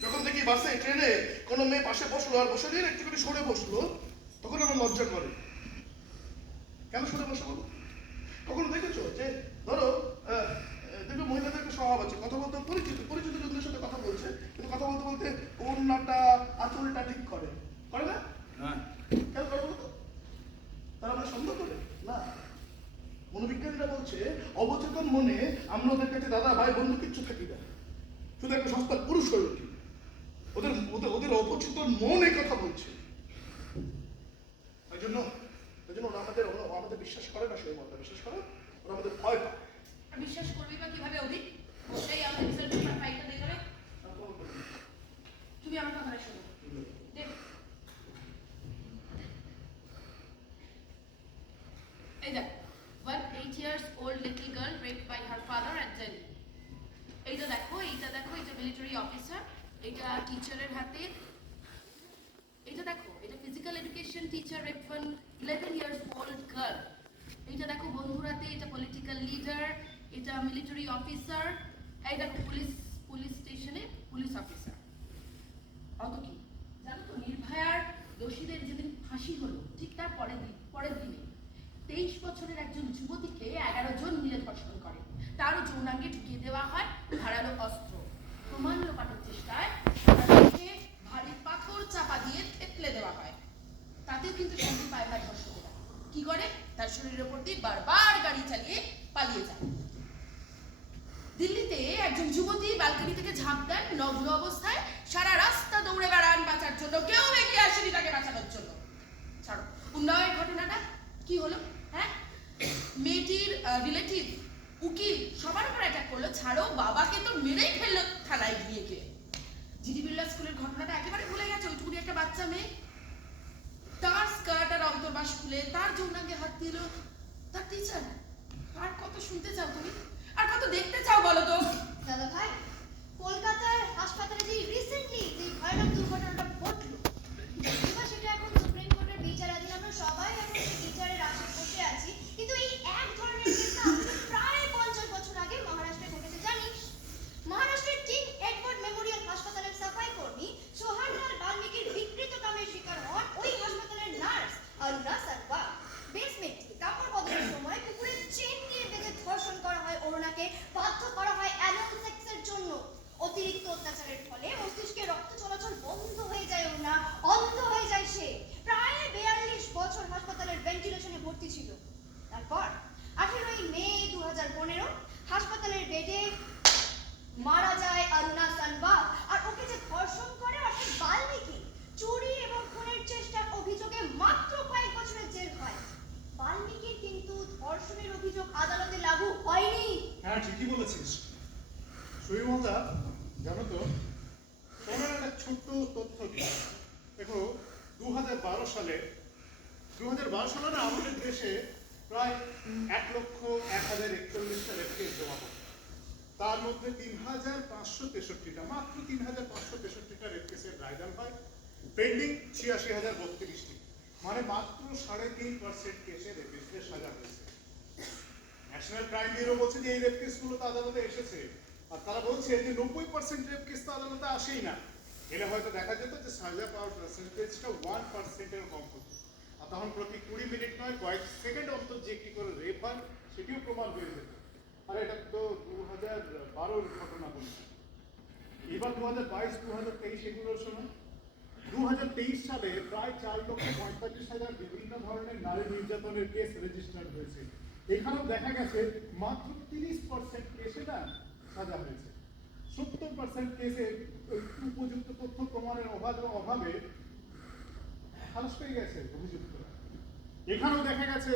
যখন দেখি বাসে ট্রেনে কোনো মেয়ে পাশে বসলো আর বসে নিয়ে একটু করে সরে বসলো, তখন আমার লজ্জা করে। কেন সরে বসে বলো? কখনো দেখেছো যে ধরো দেখবে মহিলাদের একটা স্বভাব আছে, কথা বলতে পরিচিত লোকদের সাথে কথা বলছে, কিন্তু কথা বলতে বলতে ওড়নাটা আঁচলটা ঠিক করে না? কেন করে বলতো? তারা আমরা সন্দেহ করে না। মনোবিজ্ঞানীরা বলছে অবচেতন মনে আমরা ওদের কাছে দাদা ভাই বন্ধু কিচ্ছু থাকি না, শুধু একটা সস্তার পুরুষ হয়ে উঠি। ওদের অবচেতন মন এই কথা বলছে। ওই জন্য ওরা আমাদের বিশ্বাস করে না, সেই মতো বিশ্বাস করে, ওরা আমাদের ভয় পায়। বিশ্বাস করবি বা কিভাবে অধিক? বললেই আমাদের রিসার্চ পেপার ফাইলটা দিয়ে দেবে। তুমি আমার কথা শোনো। দেখ, এই দেখ, 1 8 years old little girl raped by her father at Delhi. এইটা দেখো, এটা মিলিটারি অফিসার, এটা টিচারের হাতে। এটা দেখো, এটা physical education teacher rape 11 years old girl. এটা দেখো বন্ধুরাতে, এটা পলিটিক্যাল লিডার, এটা মিলিটারি অফিসার, এই দেখো পুলিশ স্টেশনে পুলিশ অফিসার। অত কি জানো তো, নির্ভয়ার দোষীদের যেদিন ফাঁসি হলো ঠিক তার পরের দিনে 23 বছরের একজন যুবতীকে 11 জন মিলে ধর্ষণ করে, তারও যৌনাঙ্গে ঢুকিয়ে দেওয়া হয় ধারালো অস্ত্র। প্রমাণ লোপাটের চেষ্টায় ভারী পাথর চাপা দিয়ে থেতলে দেওয়া হয়, তাতেও কিন্তু শান্তি পায় না ধর্ষকেরা। কি করে? তার শরীরের উপর দিয়ে বারবার গাড়ি চালিয়ে পালিয়ে যায়। দিল্লিতে একজন যুবতী ব্যালকনি থেকে ঝাঁপ দেন নগ্ন অবস্থায়, সারা রাস্তা দৌড়ে বেড়ান বাঁচার জন্য, কেউ এগিয়ে আসেনি তাকে বাঁচানোর জন্য। ছাড়ো, উন্নয়ের ঘটনাটা কি হলো? হ্যাঁ, মেয়েটির রিলেটিভ উকিল সবার উপর অ্যাটাক করলো, ছাড়ো বাবাকে তো মেরেই ফেললো থানায় গিয়ে। জিডি বিড়লা স্কুলের ঘটনাটা একেবারে ভুলে গেছে। ওইটুকুনি একটা বাচ্চা মেয়ে, তার স্কার্ট আর অন্তর্বাস খুলে তার যৌনাঙ্গে হাত দিল তার টিচার। আর কত শুনতে চাও তুমি? আর কত দেখতে চাও বলো তো? দাদা ভাই, কলকাতার হাসপাতালে যে রিসেন্টলি যে ভয়ানক দুর্ঘটনাটা ঘটলো, এবার সেটা এখন সুপ্রিম কোর্টের বিচারাধীন। আমরা সবাই এখন সেই বিচারের আশায় বসে আছি, কিন্তু এই এক ধরনের কেসটা প্রায় 50 বছর আগে মহারাষ্ট্রে ঘটেছে, জানিস? মহারাষ্ট্রের কিং এডওয়ার্ড মেমোরিয়াল হাসপাতালের সাফাই কর্মী সোহানলাল বাল্মীকির বিকৃত কামের শিকার হন ওই হাসপাতালের নার্স অরুণা সারওয়া। বেসমেন্ট থেকে কাপড় বদলের সময় কুকুরের চেন দিয়ে বেঁধে ধর্ষণ করা হয় অরুণাকে, বাধ্য করা হয় অ্যানাল সেক্সের জন্য। অতিরিক্ত অত্যাচারের ফলে মস্তিষ্কে রক্ত চলাচল বন্ধ হয়ে যায় অরুণা, অন্ধ হয়ে যায় সে। প্রায় 42 বছর হাসপাতালের ভেন্টিলেশনে ভর্তি ছিল। তারপর 18 মে 2015 হাসপাতালের বেডে মারা যায় অরুণা সানওয়া। আর ওকে যে ধর্ষণ করে অর্থাৎ বাল্মীকি, চুরি এবং খুনের চেষ্টার অভিযোগে মাত্র কয়েক বছরের জেল হয়। বাল্মীকির কিন্তু ধর্ষণের অভিযোগ আদালতে লাগু হয়নি। হ্যাঁ, ঠিকই বলেছিস সুরিমলদা। জানো তো, তোমার একটা ছোট্ট তথ্য দিই। দেখো, 2012 সালে না আমাদের দেশে প্রায় 1,01,041টা রেপ কেস জমা পড়ে। তার মধ্যে 3,563টা, মাত্র 3,563টা রেপ কেসের রায়দান হয়। পেন্ডিং 86,032টি, মানে মাত্র 3.5% কেসে রেপিস্টের সাজা হয়েছে। ন্যাশনাল ক্রাইম ব্যুরো বলছে যে এই রেপ কেসগুলো তো আদালতে এসেছে, আর তারা বলছে যে 90% রেপ কেস তো আদালতে আসেই না। এলে হয়তো দেখা যেত যে সাজা পাওয়ার পার্সেন্টেজটা 1%-এর কম হতো। আর তখন প্রতি 20 মিনিট নয়, কয়েক সেকেন্ড অন্তর যে কি করে রেপ হয় সেটিও প্রমাণ হয়ে যেত। আর এটা তো 2012-র ঘটনা বলছি। এবার 2022-2023 এগুলোর সময় 2023 সালে প্রায় 4,45,000 বিভিন্ন ধরনের নারী নির্যাতনের কেস রেজিস্টার্ড হয়েছে। এখানেও দেখা গেছে মাত্র 30% কেসে না সাজা হয়েছে। 70% কেসে উপযুক্ত তথ্য প্রমাণের অভাবে খালাস পেয়ে গেছে অভিযুক্তরা। এখানেও দেখা গেছে,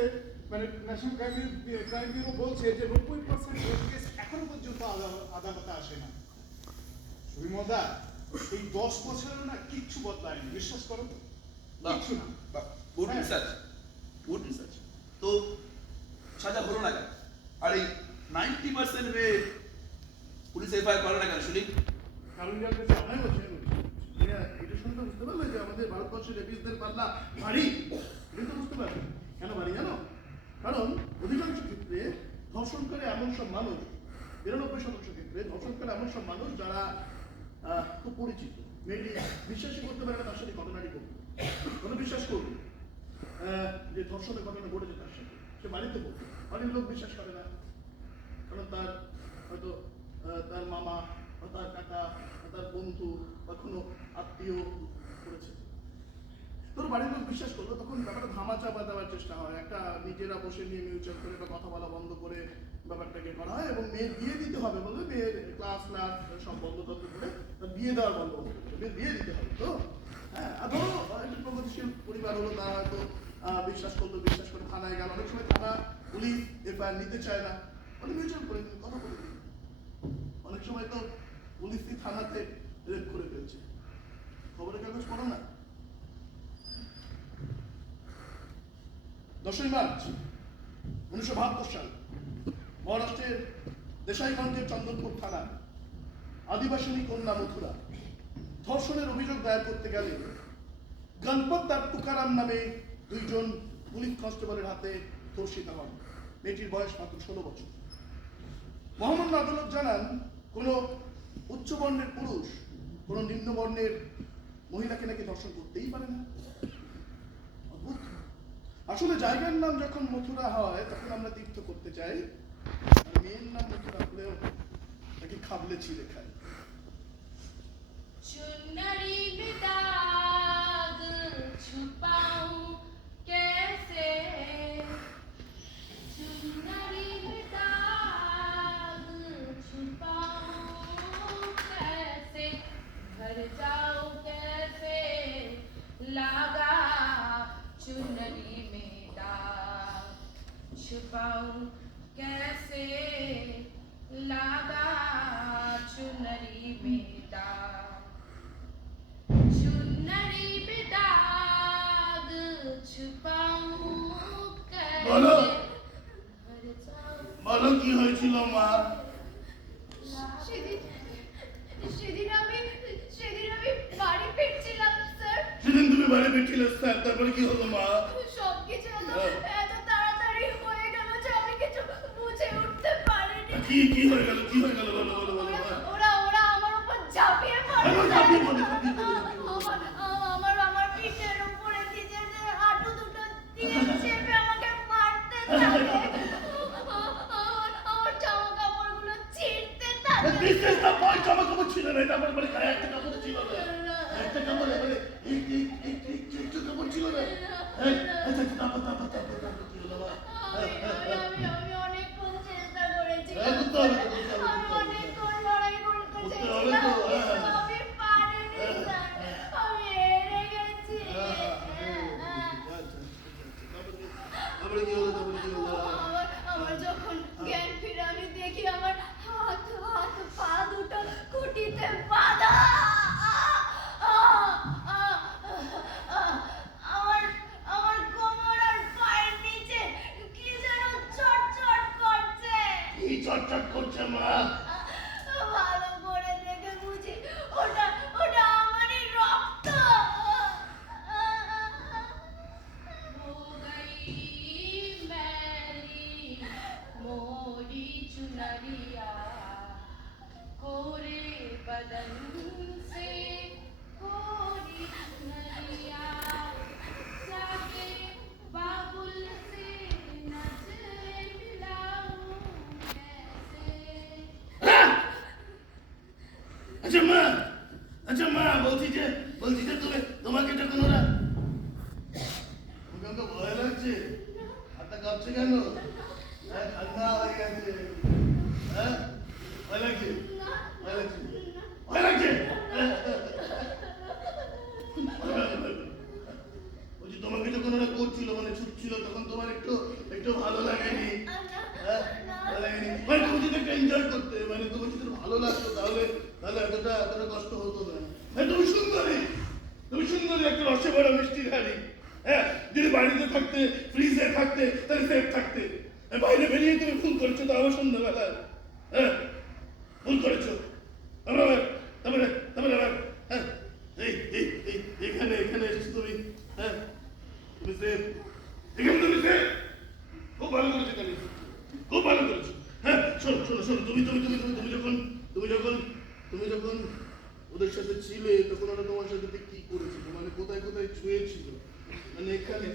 মানে ন্যাশনাল ক্রাইম ব্যুরো বলছে যে 90% কেস এখনো পর্যন্ত আদালতে আসে না। সুরিমলদা, এই 10 বছরেও না কিচ্ছু বদলায়নি, বিশ্বাস করো। কিচ্ছু না। Good research. তো সাজা হলো না কেন? আর এই 90% পুলিশ এফআইআর করে না কেন শুনি? কারণ জানতে চাই আমি বলছি এটা শুনতে বুঝতে পারলে যে আমাদের ভারতবর্ষের রেপিস্টদের পাল্লা ভারী। এটা বুঝতে পারবে কেন ভারী জানো? কারণ অধিকাংশ ক্ষেত্রে ধর্ষণ করে এমন সব মানুষ, 92% ক্ষেত্রে ধর্ষণ করে এমন সব মানুষ যারা খুব পরিচিত। মেয়েটি বিশ্বাসই করতে পারে না তার সাথে ঘটনাটি করবে, কোনো বিশ্বাস করবে যে ধর্ষণের ঘটনা ঘটেছে তার সাথে, সে বাড়িতে বলবে, বাড়ির লোক বিশ্বাস করে না, কারণ তার হয়তো তার মামা বা তার কাকা বা তার বন্ধু বা কোনো আত্মীয় করেছে। তোর বাড়ির লোক বিশ্বাস করলো, তখন ব্যাপারটা ধামাচাপা দেওয়ার চেষ্টা হয়, একটা নিজেরা বসে নিয়ে মিউচুয়াল করে বা কথা বলা বন্ধ করে ব্যাপারটাকে করা হয় এবং মেয়ের বিয়ে দিতে হবে বলে মেয়ের ক্লাস সব বন্ধ করতে করে তার বিয়ে দেওয়ার বন্ধ করতে হবে, মেয়ের বিয়ে দিতে হবে তো। হ্যাঁ, আর ধরো একটা প্রগতিশীল পরিবার হলো, তারা হয়তো বিশ্বাস করলো, বিশ্বাস করে থানায় গেল, অনেক সময় থানা পুলিশ এফআইআর নিতে চায় না, মানে মিউচুয়াল করে কথা বলে দিই। অনেক সময় তো পুলিশই থানাতে রেপ করে ফেলছে, খবরের কাগজ পড়ো না? 10ই মার্চ 1972 সাল মহারাষ্ট্রের দেশাইগঞ্জের চন্দনপুর থানা আদিবাসী কন্যা মথুরা ধর্ষণের অভিযোগ দায়ের করতে গেলে গণপত আর তুকারাম নামে দুইজন পুলিশ কনস্টেবলের হাতে ধর্ষিত হন। মেয়েটির বয়স মাত্র 16 বছর। মহামান্য আদালত জানান, কোনো উচ্চ বর্ণের পুরুষ কোনো নিম্ন বর্ণের মহিলাকে নাকি ধর্ষণ করতেই পারে না। অদ্ভুত। আসলে জায়গার নাম যখন মথুরা হয় তখন আমরা তীর্থ করতে চাই, আর মেয়ের নাম মথুরা হলেও নাকি খাবলে ছিঁড়ে খায়। चुनरी में दाग छुपाऊं कैसे, चुनरी में दाग छुपाऊं कैसे, घर जाऊं कैसे, लगा चुनरी में दाग छुपाऊं कैसे, लगा चुनरी में दाग, चुनरी पे दाग छुपाऊं বলো कैसे, বলো কি হয়েছিল মা? সেদিন আমি বাড়ি ফিরছিলাম স্যার। সেদিন তুমি বাড়ি ফিরছিলে স্যার, তারপরে কি হলো মা? সবকিছু এত তাড়াতাড়ি হয়ে গেল যে আমি কিছু বুঝে উঠতে পারিনি। কি হয়ে গেল, কি হয়ে গেল বলো বলো বলো। ওরা আমার উপর ঝাঁপিয়ে পড়ে, আমার পিঠের উপরে নিজেদের হাঁটু দুটো দিয়ে চেপে আমাকে মারতে থাকে, আমার জামা কাপড়গুলো ছিঁড়তে থাকে। জামা কাপড় ছিল না, তারপরে মানে একটা কাপড় ছিল না, একটা কাপড় মানে একটু কাপড় ছিল না। আমি অনেকক্ষণ চেষ্টা করেছি, করতে হবে, করতে হবে, আমি অনেকক্ষণ লড়াই করতে করতে হবে চেয়েছিলাম, তো, কিন্তু আমি পারিনি স্যার, আমি হেরে গেছি। তারপরে কি হলো, তারপরে কি হলো? আমার যখন জ্ঞান ফিরে আমি দেখি আমার হাত পা দুটো খুঁটিতে বাঁধা, আমার কোমর আর পায়ের নিচে কি যেন চটচট করছে। কি চটচট করছে মা? ভালো করে দেখে বুঝি ওটা আমারই রক্ত। हो गई मैली मोरी चुनरिया, कोरे बदन से कोरी चुनरिया, जाके बाबुल से नजरें मिलाऊं कैसे। আচ্ছা মা বলছি যে তোমাকে যখন ওরা তোমাকে ভয় লাগছে, হাতটা কাঁপছে কেন? ঠান্ডা হয়ে গেছে, হ্যাঁ ভয় লাগছে, ভয় লাগছে, ভয় লাগছে। বলছি তোমাকে যখন ওরা করছিল মানে ছুটছিল তখন তোমার একটু ভালো লাগেনি? হ্যাঁ ভালো লাগেনি, মানে তুমি যদি একটা এনজয় করতে, মানে তোমার যদি ভালো লাগতো তাহলে এতটা কষ্ট হতো না। তুমি সুন্দরী একটা রসে ভরা মিষ্টি হাড়ি। হ্যাঁ, যদি বাড়িতে থাকতে, ফ্রিজে থাকতে, তাহলে সেফ থাকতে। বাইরে বেরিয়ে তুমি ভুল করেছো তো আমার সন্ধ্যাবেলা। হ্যাঁ ভুল করেছো। খুব ভালো করেছো। হ্যাঁ শোনো শোনো শোনো, তুমি যখন ওদের সাথে ছিলে তখন ওরা তোমার সাথে কি করেছিল, মানে কোথায় কোথায় ছুঁয়েছিল, মানে এখানে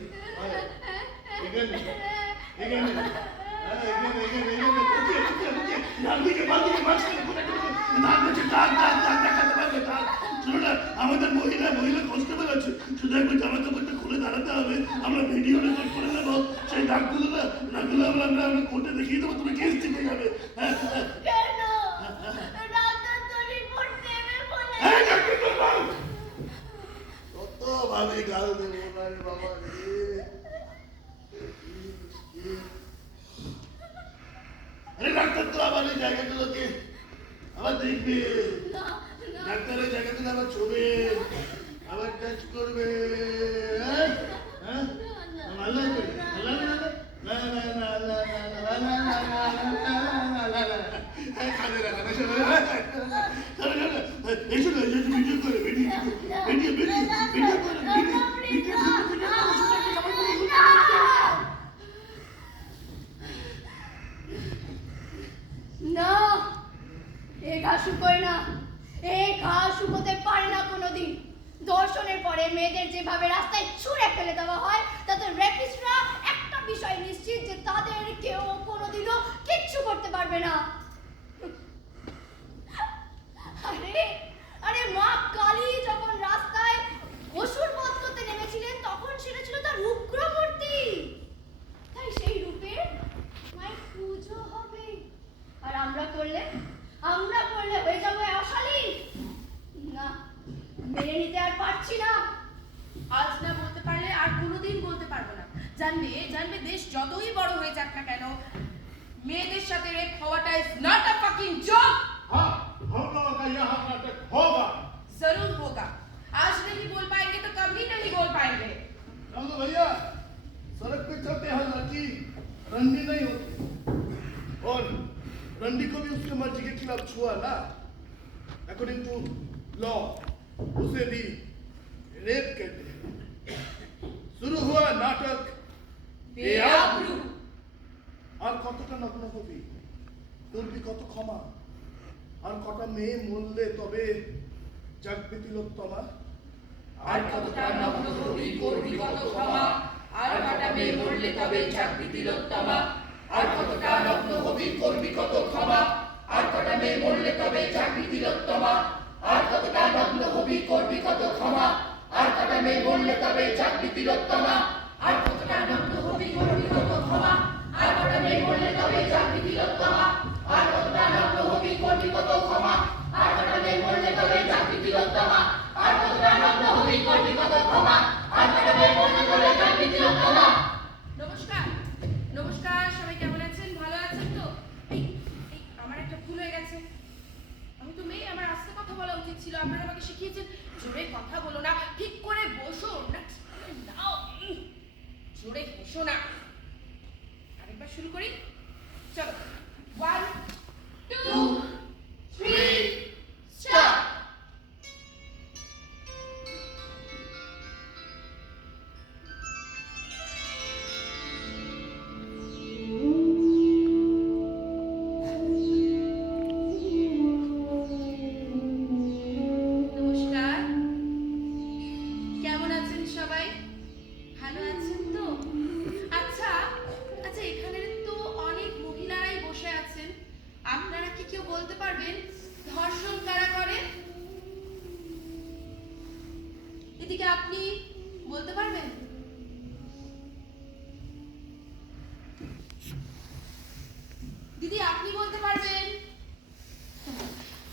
এখানে এখানে আমাদের মহিলা কনস্টেবল আছে, শুধু একবার জামা কাপড়টা খুলে দাঁড়াতে হবে, আমরা ভিডিও রেকর্ড করে নেবো, সেই দাগগুলো নাগুলো আমরা কোর্টে দেখিয়ে দেবো, তুমি কেস জিতে যাবে। কত ভাবে গাল দেবো না রে বাবা রে। আরে ডাক্তার তো আবার এই জায়গাগুলোকে আবার দেখবে, ডাক্তারের জায়গাগুলো আবার ছবে, আবার টাচ করবে। ভালো লাগবে? ভালো লাগবে না? না না না না না না না না না না, কাঁদে না কাঁদে, শোনো এসো না, ভিডিও করে ভিডিও না, এ ঘা শুকোয় না, এ ঘা শুকোতে পারে না কোনোদিন। ধর্ষণের পরে মেয়েদের যেভাবে রাস্তায় ছুঁড়ে ফেলে দেওয়া হয়, তাতে রেপিস্টরা একটা বিষয় নিশ্চিত যে তাদের কেউ কোনোদিনও কিচ্ছু করতে পারবে না। আরে মা কালী যখন রাস্তায় অসুর বধ করতে নেমেছিলেন তখন সেটা ছিল তার উগ্র মূর্তি, তাই সেই রূপে মায়ের পুজো হবে। আর আমরা করলে হয়ে যাবে অশালীন। না, মেনে নিতে আর পারছি না। আজ না বলতে পারলে আর কোনোদিন বলতে পারবো না। জানবে দেশ যতই বড় হয়ে যাক না কেন, মেয়েদের সাথে রেপ হওয়াটা is not a fucking joke. हाँ होगा, यहाँ नाटक होगा, जरूर होगा। आज नहीं बोल पाएंगे तो कभी नहीं बोल पाएंगे। चलो भैया, सड़क पे चलते हैं लड़की रंडी नहीं होती, और रंडी को भी उसके मर्जी के खिलाफ छुआ ना, अकॉर्डिंग टू लॉ उसे भी रेप कहते हैं। शुरू हुआ नाटक बेआबरू, और কতটা নগ্ন হবি, করবি কত ক্ষমা, আর কটা মেয়ে মরলে তবে জাগবে তিলোত্তমা, আর কতটা নগ্ন হবি, করবি কত ক্ষমা, আর কটা মেয়ে মরলে তবে জাগবি তিলোত্তমা, আর কতটা নগ্ন হবি, করবি কত ক্ষমা, আর কটা মেয়ে মরলে তবে জাগবি তিলোত্তমা, আর কতটা নগ্ন হবি, করবি কত ক্ষমা, আর কটা মেয়ে মরলে তবে জাগবি তিলোত্তমা, আর কতটা নগ্ন হবি, করবি কত ক্ষমা, আর কটা মেয়ে মরলে তবে জাগবি তিলোত্তমা, আর কতটা নগ্ন হবি, করবি কত ক্ষমা, আর কটা মেয়ে মরলে তবে জাগবি তিলোত্তমা, আর কতটা নগ্ন হবি, করবি কত ক্ষমা, আর কটা মেয়ে মরলে তবে জাগবি তিলোত্তমা। নমস্কার, নমস্কার, সবাই কেমন আছেন? ভালো আছেন তো? এই আমার একটা ভুল হয়ে গেছে। আমি তো মেয়ে, আমার আস্তে কথা বলা উচিত ছিল। আপনারা আমাকে শিখিয়েছেন জোরে কথা বলো না, ঠিক করে বসো না, নাও জোরে বসো না। আরেকবার শুরু করি, চলো। 1 2 3 স্টার্ট। নমস্কার, কেমন আছেন সবাই? ভালো আছেন তো? আচ্ছা, এখানে তো অনেক মহিলারাই বসে আছেন। আপনারা কি কেউ বলতে পারবেন ধর্ষণ কারা করে? এদিকে আপনি বলতে পারবেন? দিদি আপনি বলতে পারবেন?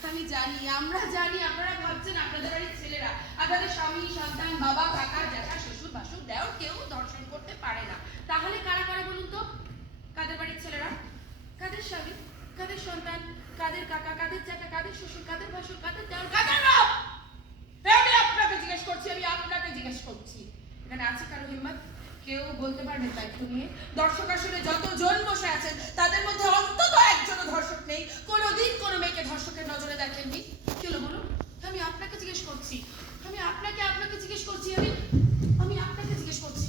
আমি জানি, আমরা জানি আপনারা ভাবছেন আপনাদের বাড়ির ছেলেরা, আপনাদের স্বামী, সন্তান, বাবা, কাকা, জ্যাঠা, শ্বশুর, বাসুর, দেওর কেউ ধর্ষণ করতে পারে না। তাহলে কারা করে বলুন তো? কাদের বাড়ির ছেলেরা, কাদের স্বামী, কাদের সন্তান, কাদের কাকা, কাদের জ্যাঠা, কাদের শ্বশুর, কাদের বাসুর, কাদের দেওর, কাদের বাপ? আমি আপনাকে জিজ্ঞেস করছি, এখানে আছে কারো হিম্মত? কেউ বলতে পারবেন দায়িত্ব নিয়ে? দর্শক আসলে যতজন বসে আছেন তাদের মধ্যে অন্তত একজনও ধর্ষক নেই, কোনোদিন কোনো মেয়েকে ধর্ষকের নজরে দেখেননি। কি হলো বলুন? আমি আপনাকে জিজ্ঞেস করছি, আমি আপনাকে জিজ্ঞেস করছি, আমি আপনাকে জিজ্ঞেস করছি,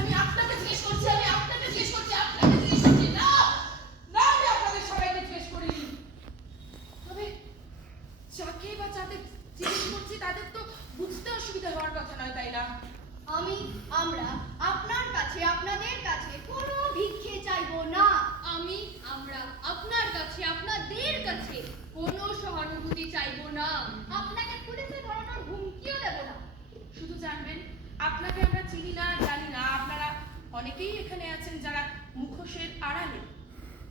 আমি আপনাকে জিজ্ঞেস করছি, আমি আপনাকে জিজ্ঞেস করছি, আপনাকে জিজ্ঞেস করছি না। সহানুভূতি চাইবো না, আপনাকে পুলিশে ধরানোর হুমকিও দেব না। শুধু জানবেন, আপনাকে আমরা চিনি না, জানি না। আপনারা অনেকেই এখানে আছেন যারা মুখোশের আড়ালে।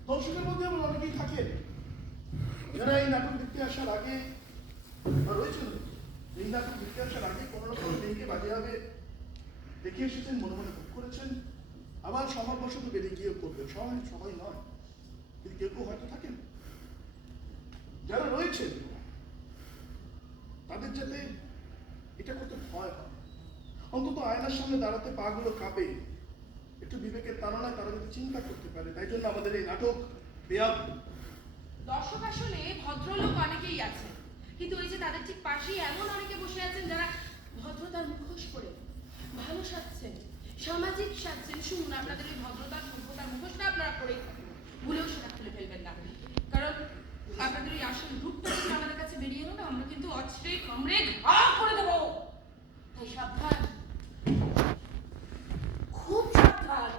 দর্শকের মধ্যে এমন অনেকেই থাকেন যারা এই নাটক দেখতে আসার আগে বা রয়েছেন, এই নাটক দেখতে আসার আগে কোনো রকম মেয়েকে বাজেভাবে দেখে এসেছেন, মনে মনে ভোগ করেছেন, আবার স্বভাববশত বেরিয়ে গিয়েও করবেন। সবাই নয়, কিন্তু কেউ কেউ হয়তো থাকেন যারা রয়েছেন তাদের যাতে এটা করতে ভয় হয়, অন্তত আয়নার সামনে দাঁড়াতে পাগুলো কাঁপে, একটু বিবেকের তাড়নায় তারা যদি চিন্তা করতে পারে। তাই জন্য আমাদের এই নাটক বেয়াব। দর্শক আসলে ভদ্রলোক অনেকেই আছেন, কিন্তু ওই যে তাদের ঠিক পাশেই এমন অনেকে বসে আছেন যারা ভদ্রতার মুখোশ পরে ভালো সাজছেন, সামাজিক সাজছেন। শুনুন, আপনাদের এই ভদ্রতার সভ্যতার মুখোশটা আপনারা পরেই থাকেন, ভুলেও সেটা খুলে ফেলবেন না, কারণ আপনাদের এই আসল রূপটা যদি আমাদের কাছে বেরিয়ে এলো না, আমরা কিন্তু অচরে কামড়ে ঘা করে দেবো। তাই সাবধান, খুব সাবধান।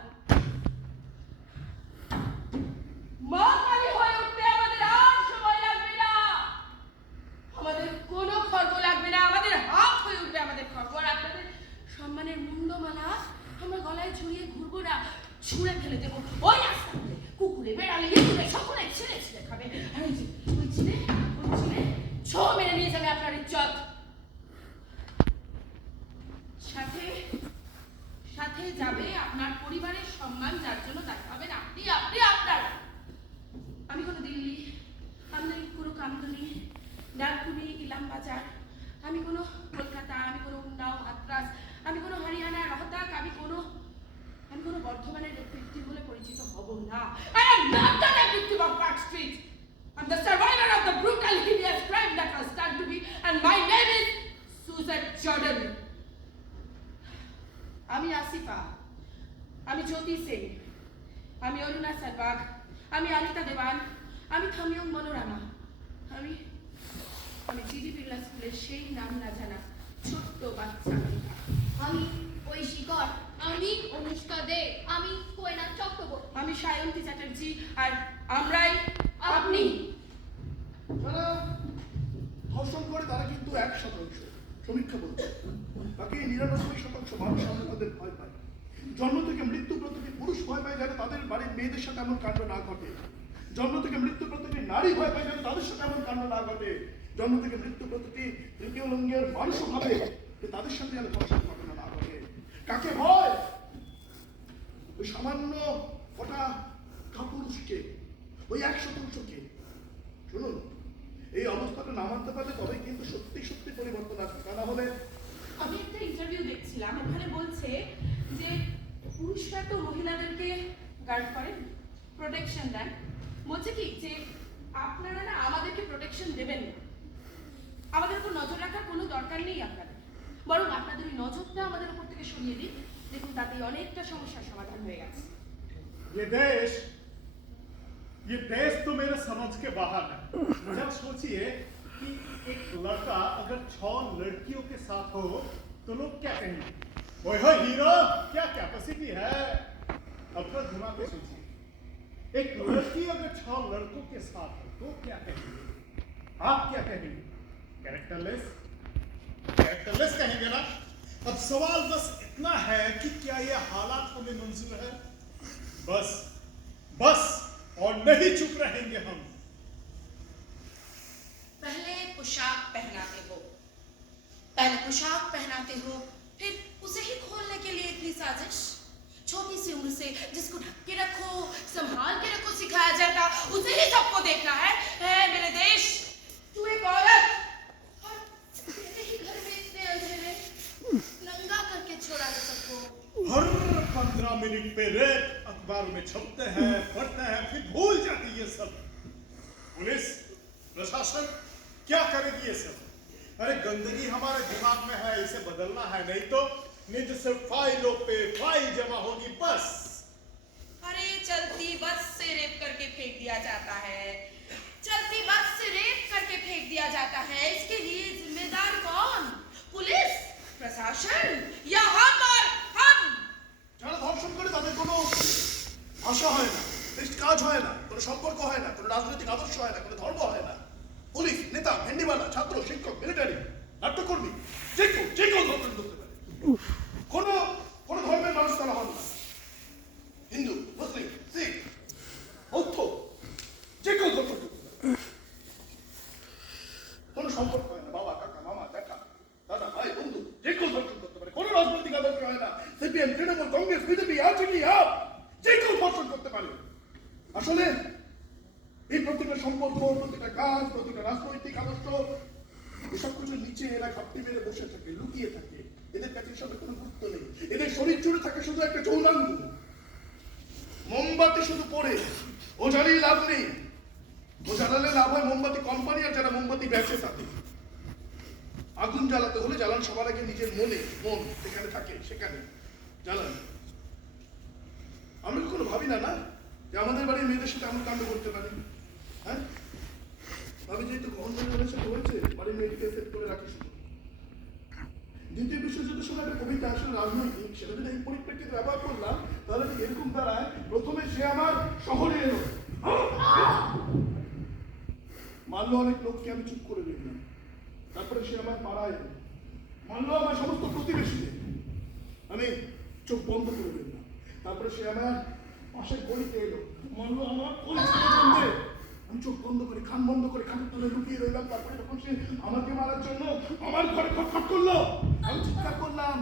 মা কালী হয়ে উঠতে আমাদের আর সময় লাগবে না, আমাদের কোনো খর্ব লাগবে না, আমাদের হাত হয়ে উঠবে আমাদের খর্ব। আর আপনাদের সম্মানের মুন্ডমালা আমরা গলায় ঝুলিয়ে ঘুরবো না, ছুঁড়ে ফেলে দেবো ওই রাস্তাগুলো, কুকুরে বেড়ালে ইঁদুরে সকলে ছিঁড়ে ছিঁড়ে খাবে। আর ওই যে ওই ছিঁড়ে ছো মেরে নিয়ে যাবে আপনার ইজ্জত। সাথে সাথে যাবে আপনার পরিবারের সম্মান, যার জন্য দেখা হবে না আপনি আপনি আপনার। আমি কোনো দিল্লি, আমি কোনো কামদুনি, ডালকুনি, ইলাম বাজার, আমি কোনো কলকাতা, আমি কোনো উন্নাও, হাতরাস, আমি কোনো হরিয়ানা, রহতাক, আমি কোনো বর্ধমানের ভিক্টিম বলে পরিচিত হব না। I am not a victim of Park Street. I'm the survivor of the brutal, hideous crime that was done to me, and my name is Susan Jordan. আমি আসিফা, আমি জ্যোতি সিং, আমি অরুণা সারবাগ, আমি অনিতা দেওয়ান, আমি থামিয়ং মনোরামা, আমি জিডি বিড়লা স্কুলের সেই নাম না জানা ছোট্ট বাচ্চা। আমি ঐশিকর, আমি অনুষ্কা দে, আমি কোয়েনা চক্রবর্তী, আমি সায়ন্তী চ্যাটার্জি, আর আমরাই আপনি। যারা ধর্ষণ করে তারা কিন্তু 1% সমীক্ষা বলছে, বাকি 99% মানুষ আমরা তাদের ভয় পায়। জন্ম থেকে মৃত্যু প্রতিটি পুরুষ ভয় পায় যাতে তাদের বাড়ির মেয়েদের সাথে এমন কাণ্ড না ঘটে। জন্ম থেকে মৃত্যু প্রতিটি নারী ভয় পায় যাতে তাদের সাথে এমন কাণ্ড না ঘটে। জন্ম থেকে মৃত্যু প্রতিটি তৃতীয় লিঙ্গের মানুষও ভাবে যে তাদের সাথে যেন ধর্ষণ ঘটনা না ঘটে। কাকে ভয়? ওই সামান্য কটা কাপুরুষকে, ওই 1%কে। শুনুন, এই অবস্থাটা না মানতে পারলে তবেই কিন্তু সত্যি সত্যি পরিবর্তন আসবে। তা না হলে আমি একটা ইন্টারভিউ দেখছিলাম, ওখানে বলছে যে পুরুষরা তো মহিলাদেরকে গার্ড করেন, প্রোটেকশন দেন। বলছে কি যে আপনারা না আমাদেরকে প্রোটেকশন দেবেন না, আমাদের উপর নজর রাখার কোনো দরকার নেই আপনাদের, বরং আপনাদের ওই নজরটা আমাদের উপর থেকে সরিয়ে দিন, দেখুন তাতে অনেকটা সমস্যার সমাধান হয়ে গেছে। ये देश तो मेरे समझ के बाहर है। जब सोचिए कि एक लड़का अगर 6 लड़कियों के साथ हो तो लोग क्या कहेंगे? ओए हो हीरो, क्या कैपेसिटी है? अपना दिमाग पे सोचिए, एक लड़की अगर 6 लड़कों के साथ हो तो क्या कहेंगे? आप क्या कहेंगे? कैरेक्टरलेस कहेंगे ना। अब सवाल बस इतना है कि क्या ये हालात हमें मंजूर है? बस और नहीं चुप रहेंगे हम। पहले पोशाक पहनाते हो, फिर उसे ही खोलने के लिए इतनी साजिश। छोटी सी उम्र से जिसको ढक के रखो, संभाल के रखो सिखाया जाता, उसे ही सबको देखना है मेरे देश। तू एक औरत और तेरे ही घर में इतने अंधेरे, नंगा करके छोड़ा है सबको। हर 15 मिनट पे रेट अखबार में छपते हैं, पढ़ते हैं, फिर भूल जाती ये सब। पुलिस प्रशासन क्या करेगी ये सब? अरे गंदगी हमारे दिमाग में है, इसे बदलना है, नहीं तो निज से फाइलों पे फाइल जमा होगी बस। अरे चलती बस से रेप करके फेंक दिया जाता है, चलती बस से रेप करके फेंक दिया जाता है। इसके लिए जिम्मेदार कौन? पुलिस, प्रशासन या हम? और हम যারা ধর্ষণ করে তাদের কোনো ভাষা হয় না, কাজ হয় না, কোনো সম্পর্ক হয় না, কোনো রাজনৈতিক আদর্শ হয় না, কোনো ধর্ম হয় না। পুলিশ, নেতা, ভেন্ডিওয়ালা, ছাত্র, শিক্ষক, মিলিটারি, নাট্যকর্মী, যে কেউ ধর্ষণ করতে পারে। কোনো ধর্মের মানুষ তারা হন না, হিন্দু, মুসলিম, শিখ, বৌদ্ধ, যে কেউ ধর্ষণ করতে পারে। কোনো সম্পর্ক হয় না, বাবা, কাকা, মামা, দেখা, দাদা, ভাই, বন্ধু, যে কেউ ধর্ষণ করতে পারে। কোনো রাজনৈতিক আদর্শ হয় না, CPM, Trinamool, Congress, BJP, RJD, up, যে কেউ ধর্ষণ করতে পারে। আসলে এই প্রতিটা সম্পর্ক, প্রতিটা কাজ, প্রতিটা রাজনৈতিক আদর্শ, এসব কিছুর নিচে এরা ঘাপটি মেরে বসে থাকে, লুকিয়ে থাকে। এদের কাছে এসবের কোনো গুরুত্ব নেই। এদের শরীর জুড়ে থাকে শুধু একটা যৌনাঙ্গ। মোমবাতি শুধু পড়ে ও জ্বালিয়ে লাভ নেই। ও জ্বালালে লাভ হয় মোমবাতি কোম্পানি আর যারা মোমবাতি বেচে তাদের। আগুন জ্বালাতে হলে জ্বালান সবার আগে নিজের মন যেখানে থাকে সেখানে জ্বালান। আমরা কখনো ভাবি না যে আমাদের বাড়ির মেয়েদের সাথে এমন কাণ্ড করতে পারি। হ্যাঁ, আমি যেহেতু গভর্নমেন্টের সাথে হয়েছে, বাড়ির মেয়েটিকে সেট করে রাখি শুধু। দ্বিতীয় বিশ্বযুদ্ধের সময় একটা কবিতা আসলে রাজনৈতিক, সেটা যদি এই পরিপ্রেক্ষিতে ব্যবহার করলাম তাহলে এরকম দাঁড়ায়, প্রথমে সে আমার শহরে এলো, মানলো অনেক লোককে, আমি চুপ করে দেখলাম। তারপরে সে আমার পাড়ায় এলো, মানলো আমার সমস্ত প্রতিবেশীদের, আমি চোখ বন্ধ করে দেখলাম। তারপরে সে আমার পাশের গলিতে এলো, মানলো আমার পরিচিতদের, আমি চোখ বন্ধ করে, কান বন্ধ করে খাটের তলে লুকিয়ে রইলাম। তারপরে যখন সে আমাকে মারার জন্য আমার ঘরে খটখট করলো, আমি চিৎকার করলাম,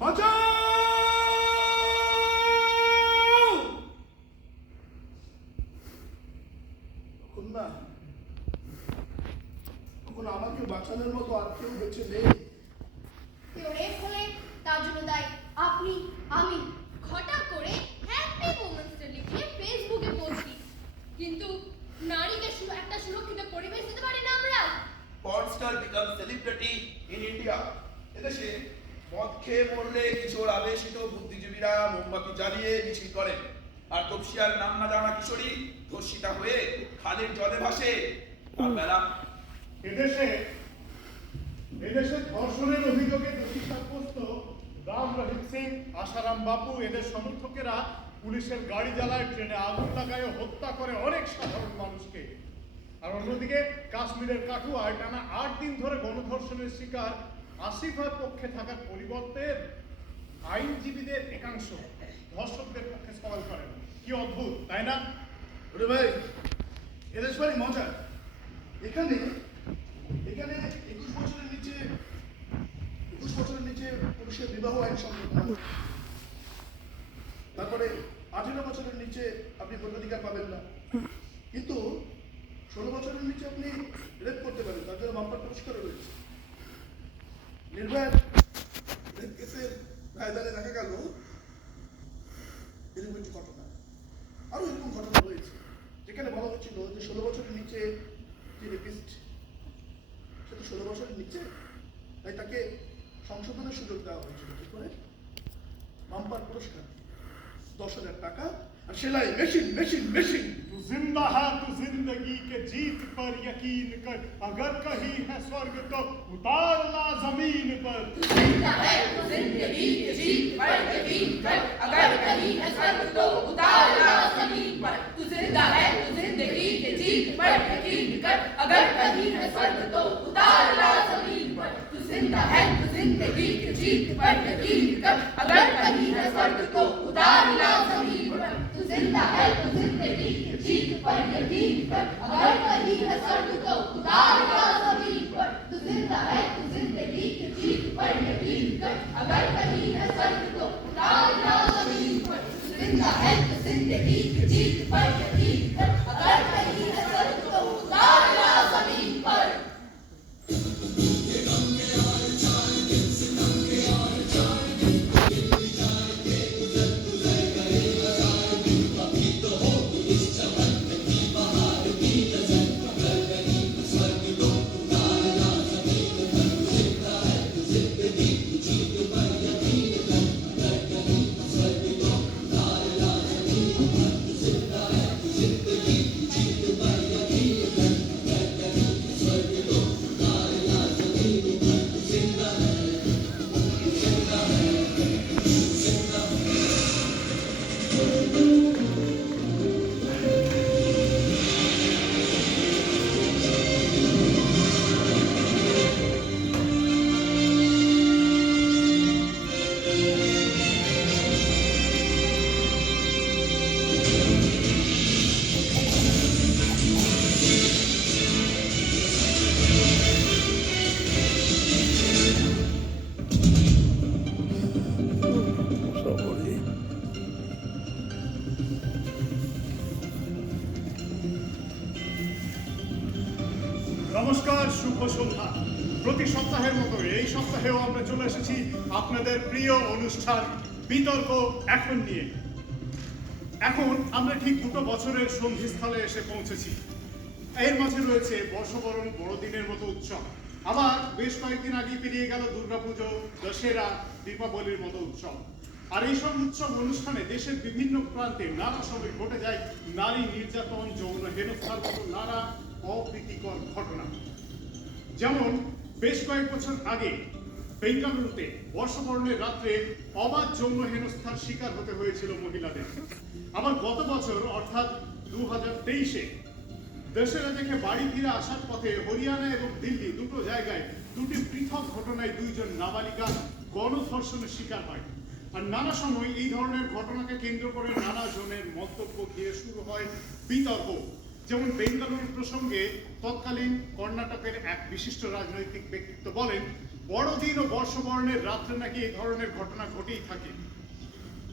বাঁচাও! তখন আমাকে বাঁচানোর মতো আর কেউ বেঁচে নেই। কেউ রেপ হলে তার জন্য দায়ী আপনি, আমি। ঘটা করে হ্যাপি মোমেন্টস লিখে ফেসবুকে পোস্ট দিই, কিন্তু নারীকে একটা সুরক্ষিত পরিবেশ দিতে পারি না আমরা। Porn star become celebrity in India. এদেশে মদ খেয়ে মরলে কিশোর আবেশিত বুদ্ধিজীবীরা মোমবাতি জ্বালিয়ে মিছিল করেন, আর তপসিয়ার নাম না জানা কিশোরী ধর্ষিতা হয়ে খালের জলে ভাসে। তার বেলা এদেশে ধর্ষণের অভিযোগে দোষী সাব্যস্ত রাম রহিম সিং, আশারাম বাপু, এদের সমর্থকেরা পুলিশের গাড়ি জ্বালায়, ট্রেনে আগুন লাগায়, হত্যা করে অনেক সাধারণ মানুষকে। আর অন্যদিকে কাশ্মীরের কাঠুয়ায় টানা 8 দিন ধরে গণধর্ষণের শিকার আসিফার পক্ষে থাকার পরিবর্তে আইনজীবীদের একাংশ ধর্ষকদের পক্ষে সওয়াল করেন। কি অদ্ভুত, তাই না? ওরে ভাই, এদেশ ভারী মজা। এখানে 21 বছরের নিচে পুরুষের বিবাহ আইন সংশোধন, তারপরে 18 বছরের নিচে আপনি ভোটাধিকার পাবেন না, কিন্তু 16 বছরের নিচে আপনি রেপ করতে পারেন, তার জন্য বাম্পার পুরস্কার রয়েছে। নির্ভয়া রেপ কেসের রায়দানে দেখা গেল এরকম একটি ঘটনা, আরো এরকম ঘটনা রয়েছে, যেখানে বলা হচ্ছিল যে 16 বছরের নিচে যে রেপিস্ট, সে তো 16 বছরের নিচে, তাই তাকে সংশোধনের সুযোগ দেওয়া হয়েছিল। কি করে? বাম্পার পুরস্কার 10,000 টাকা और सिलाई मशीन तू जिंदा है तू जिंदगी के जीत पर यकीन कर, अगर कहीं है स्वर्ग तो उतार ला जमीन पर। जिंदा है तू जिंदगी के जीत पर यकीन कर, अगर कहीं है स्वर्ग तो उतार ला जमीन पर। तू जिंदा है तू जिंदगी के जीत पर यकीन कर, अगर कहीं है स्वर्ग तो उतार ला जमीन पर। तू जिंदा है तू जिंदगी के जीत पर यकीन कर, अगर कहीं है स्वर्ग तो उतार ला जमीन पर। तू जिंदा है तू जिंदगी की जीत पर यकीन कर, अगर कहीं है स्वर्ग तो उतार ला जमीन पर। तू जिंदा है तू जिंदगी की जीत पर यकीन कर, अगर कहीं है स्वर्ग तो उतार ला जमीन पर। तू जिंदा है तू जिंदगी की जीत पर यकीन कर, अगर कहीं है स्वर्ग तो उतार ला जमीन पर। নমস্কার, শুভ সন্ধ্যা। প্রতি সপ্তাহের মতো এই সপ্তাহেও আমরা চলে এসেছি আপনাদের প্রিয় অনুষ্ঠান বিতর্ক এখন নিয়ে। এখন আমরা ঠিক 2 বছরের সন্ধিস্থলে এসে পৌঁছেছি। এর মাঝে রয়েছে বর্ষবরণ, বড়দিনের মতো উৎসব। আবার বেশ কয়েকদিন আগে পেরিয়ে গেল দুর্গাপুজো, দশেরা, দীপাবলির মতো উৎসব। আর এইসব উৎসব অনুষ্ঠানে দেশের বিভিন্ন প্রান্তে নানা সময় ঘটে যায় নারী নির্যাতন, যৌন হেনস্থার মতো নানা অপ্রীতিকর ঘটনা। যেমন বেশ কয়েক বছর আগে বেঙ্গালুরুতে বর্ষবরণের রাত্রে অবাধ যৌন হেনস্থার শিকার হতে হয়েছিল মহিলাদের। আবার গত বছর অর্থাৎ 2023-এ দেশেরা দেখে বাড়ি ফিরে আসার পথে হরিয়ানা এবং দিল্লি দুটো জায়গায় দুটি পৃথক ঘটনায় 2 জন নাবালিকা গণধর্ষণের শিকার হয়। আর নানা সময় এই ধরনের ঘটনাকে কেন্দ্র করে নানা জনের মন্তব্য ঘিরে শুরু হয় বিতর্ক। যেমন বেঙ্গালুরু প্রসঙ্গে তৎকালীন কর্ণাটকের এক বিশিষ্ট রাজনৈতিক ব্যক্তিত্ব বলেন, বড়দিন ও বর্ষবরণের রাত্রে নাকি এই ধরনের ঘটনা ঘটেই থাকে।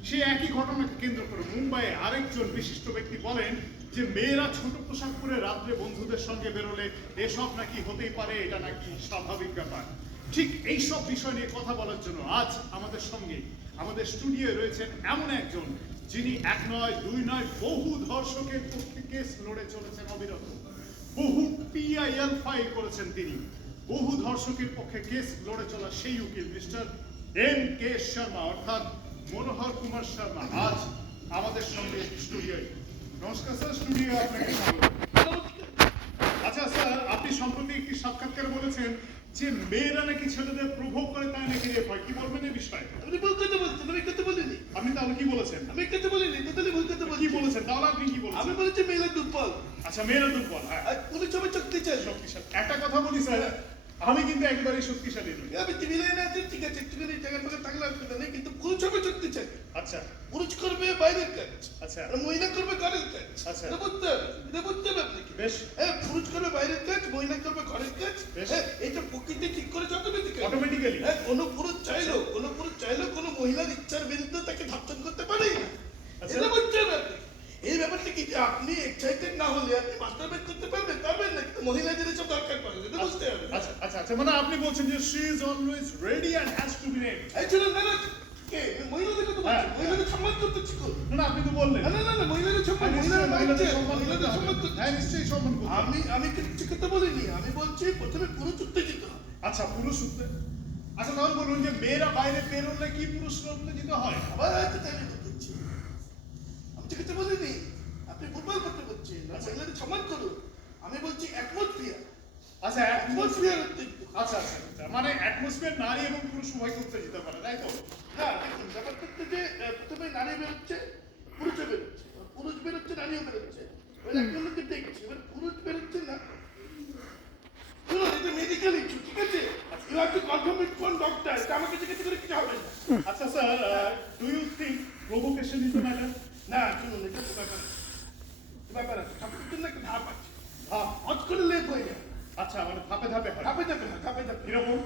সে একই ঘটনাকে কেন্দ্র করে মুম্বাইয়ে আরেকজন বিশিষ্ট ব্যক্তি বলেন যে মেয়েরা ছোট পোশাক পরে রাত্রে বন্ধুদের সঙ্গে বেরোলে এসব নাকি হতেই পারে, এটা নাকি স্বাভাবিক ব্যাপার। ঠিক এইসব বিষয় নিয়ে কথা বলার জন্য আজ আমাদের সঙ্গে আমাদের স্টুডিওয়ে রয়েছেন এমন একজন যিনি 1 নয় 2 নয় বহু ধর্ষকের পক্ষে কেস লড়ে চলেছেন অবিরত। বহু PIL ফাইল করেছেন তিনি। বহু ধর্ষকের পক্ষে কেস লড়ে চলা সেই উকিল মিস্টার MK শর্মা অর্থাৎ মনোহর কুমার শর্মা আজ আমাদের সঙ্গে স্টুডিওয়ে। নমস্কার স্যার, স্টুডিও আপনাকে স্বাগত। আচ্ছা স্যার, আপনি সম্প্রতি একটি সাক্ষাৎকারে বলেছেন যে মেয়েরা নাকি ছেলেদের প্রভোগ করে, তাই নাকি রেপ হয়। কি বলবেন এই বিষয়ে? আপনি ভুল কথা বলছেন, আমি কথা বলিনি। আপনি তাহলে কি বলেছেন? আমি কথা বলিনি, টোটালি ভুল কথা বলছি। কি বলেছেন তাহলে? আপনি কি বলেছেন? আমি বলেছি মেয়েরা দুর্বল। আচ্ছা, মেয়েরা দুর্বল। হ্যাঁ, আর পুলিশ সবাই শক্তিশালী। শক্তিশালী। একটা কথা বলি স্যার, আমি কিন্তু একেবারেই শক্তিশালী নই। আমি টিভি লাইনে আছি, ঠিক আছে, একটুখানি জায়গায় ফাঁকা থাকলে অসুবিধা নেই, কিন্তু পুরুষ সবাই শক্তিশালী। আচ্ছা, পুরুষ করবে বাইরের কাজ, আচ্ছা, আর মহিলা করবে ঘরের কাজ। আচ্ছা, এটা বুঝতে হবে, এটা বুঝতে হবে আপনাকে। বেশ। হ্যাঁ, পুরুষ করবে বাইরের কাজ, মহিলা করবে ঘরের কাজ। বেশ। হ্যাঁ, এটা প্রকৃতি ঠিক করেছে অটোমেটিক্যালি। হ্যাঁ, কোনো পুরুষ চাইলেও কোনো মহিলার ইচ্ছার বিরুদ্ধে তাকে ধর্ষণ করতে পারেই না। এটা বুঝতে হবে আপনি। এই ব্যাপারটা কি যে আপনি এক্সাইটেড না হলে আপনি মাস্টারবেট করতে পারবেন না, কিন্তু মহিলাদের এসব দরকার পড়ে, এটা বুঝতে হবে। আচ্ছা আচ্ছা আচ্ছা, মানে আপনি বলছেন যে she is always ready and has to be ready. এই ছিল না না কে মহিলাদের কথা বলছি, মহিলাদের সম্মান করতে শিখো। না, আপনি তো বললেন না মহিলাদের সম্মান, মহিলাদের সম্মান করতে। হ্যাঁ, নিশ্চয়ই সম্মান করতে। আমি কিছু কথা বলিনি, আমি বলছি প্রথমে পুরুষ উত্তেজিত। আচ্ছা, পুরুষ উত্তেজিত। আচ্ছা, তাহলে বলুন যে মেয়েরা বাইরে বেরোলে কি পুরুষরা উত্তেজিত হয়? আবার হয়তো তাই আমি বলছি, আমি তো কিছু বলিনি, আপনি ফুটবল করতে বলছেন। মহিলাদের সম্মান করুন, আমি বলছি অ্যাটমসফিয়ার। আচ্ছা, অ্যাটমসফিয়ার উত্তেজিত। আচ্ছা আচ্ছা, মানে অ্যাটমসফিয়ার নারী এবং পুরুষ উভয় উত্তেজিত করে, তাই তো? হ্যাঁ, দেখুন ব্যাপারটা হচ্ছে যে প্রথমে নারী বেরোচ্ছে, পুরুষও বেরোচ্ছে, পুরুষ বেরোচ্ছে, নারীও বেরোচ্ছে। একজনকে দেখছি, এবার পুরুষ বেরোচ্ছে না। শুনুন, এটা মেডিকেল ইস্যু, ঠিক আছে? You have to confirm with কোন ডক্টর, এটা আমাকে জিজ্ঞাসা করে কিছু হবে না। আচ্ছা sir, do you think provocation is the matter? না, শুনুন, এটা তো ব্যাপার আছে, সবকিছুর জন্য একটা ধাপ আছে। হজ করে লেপ হয়ে যায়। আচ্ছা, মানে ধাপে ধাপে হয়। ধাপে কিরকম?